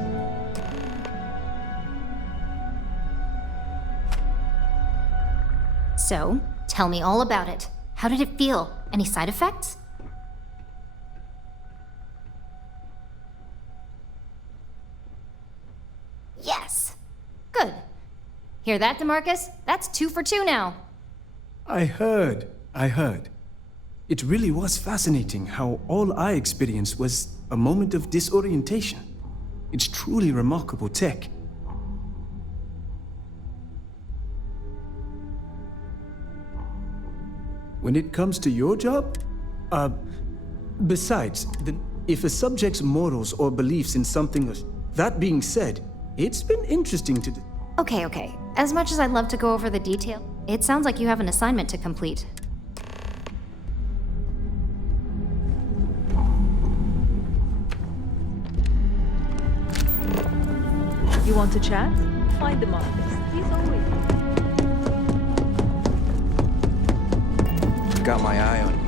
So, tell me all about it. How did it feel? Any side effects? Yes! Good. Hear that, DeMarcus? That's 2 for 2 now. I heard. It really was fascinating how all I experienced was a moment of disorientation. It's truly remarkable tech. When it comes to your job, besides, if a subject's morals or beliefs in something, that being said, it's been interesting to... Okay. As much as I'd love to go over the detail, it sounds like you have an assignment to complete. You want to chat? Find the Marcus. He's always... Got my eye on you.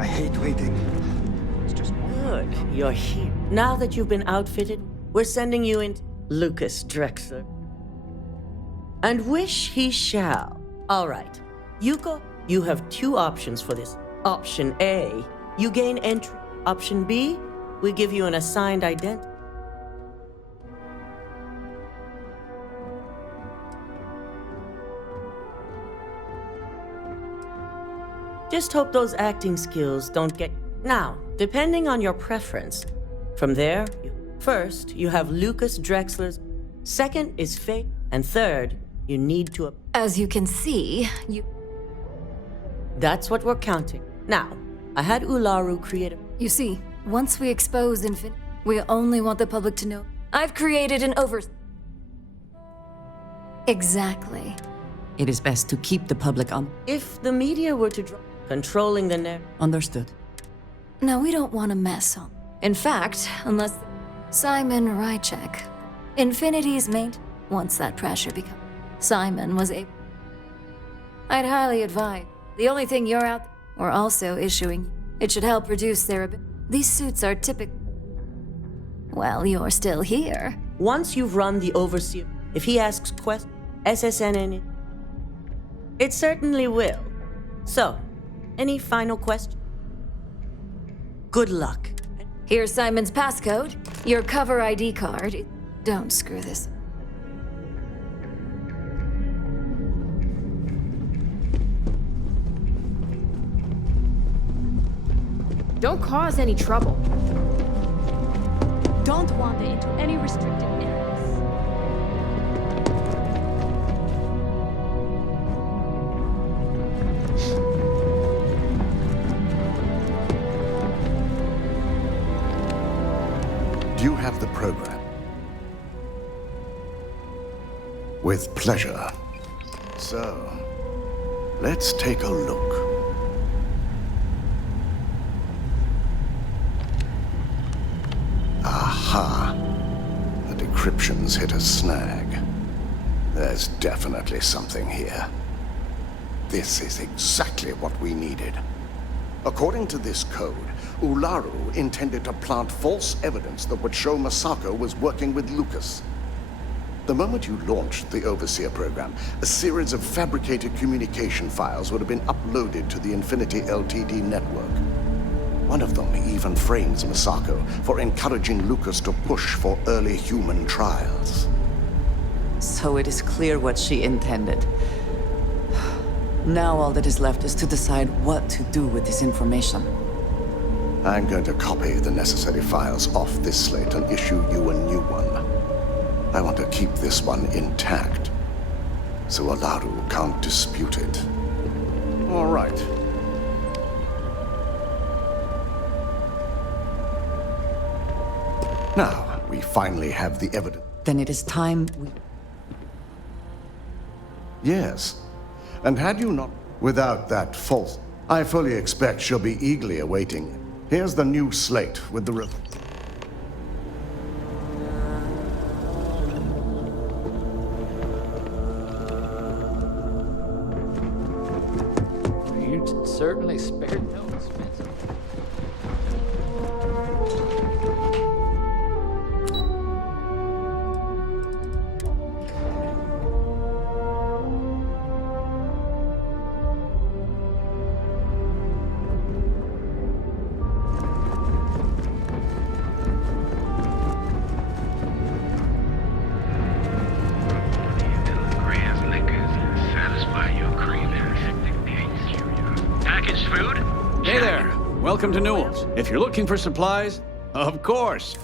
I hate waiting. It's just good. You're here. Now that you've been outfitted, we're sending you in Lucas Drexler. And wish he shall. All right. You have 2 options for this. Option A, you gain entry. Option B, we give you an assigned identity. Just hope those acting skills don't get... Now, depending on your preference, from there, first, you have Lucas Drexler's. Second is Fate. And third, you need to... As you can see, That's what we're counting. Now, I had Ularu create a... You see, once we expose Infinity, we only want the public to know. I've created an Exactly. It is best to keep the public on. If the media were to draw... Controlling the narrative... Understood. No, we don't want to mess on. In fact, unless... Simon Rychek. Infinity's mate. Once that pressure becomes... Simon was able... I'd highly advise. The only thing you're out... We're also issuing... It should help reduce their... These suits are typical... Well, you're still here. Once you've run the Overseer, if he asks questions, SSN... It certainly will. So, any final question? Good luck. Here's Simon's passcode. Your cover ID card. Don't screw this. Don't cause any trouble. Don't wander into any restricted areas. Do you have the program? With pleasure. So, let's take a look. Aha. The decryptions hit a snag. There's definitely something here. This is exactly what we needed. According to this code, Ularu intended to plant false evidence that would show Masako was working with Lucas. The moment you launched the Overseer program, a series of fabricated communication files would have been uploaded to the Infinity Ltd network. One of them even frames Masako for encouraging Lucas to push for early human trials. So it is clear what she intended. Now all that is left is to decide what to do with this information. I'm going to copy the necessary files off this slate and issue you a new one. I want to keep this one intact, so Ularu can't dispute it. All right. Now, we finally have the evidence. Then it is time we... Yes. And had you not... Without that false... I fully expect she'll be eagerly awaiting it. Here's the new slate with the... You certainly spared no expense. Welcome to Newell's. If you're looking for supplies, of course.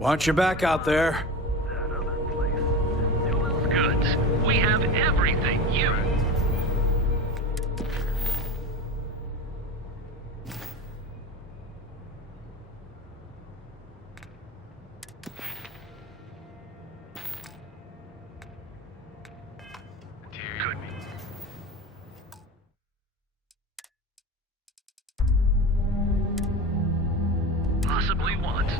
Watch your back out there. That other place. Newell's Goods. We have everything you... Could be. Possibly once.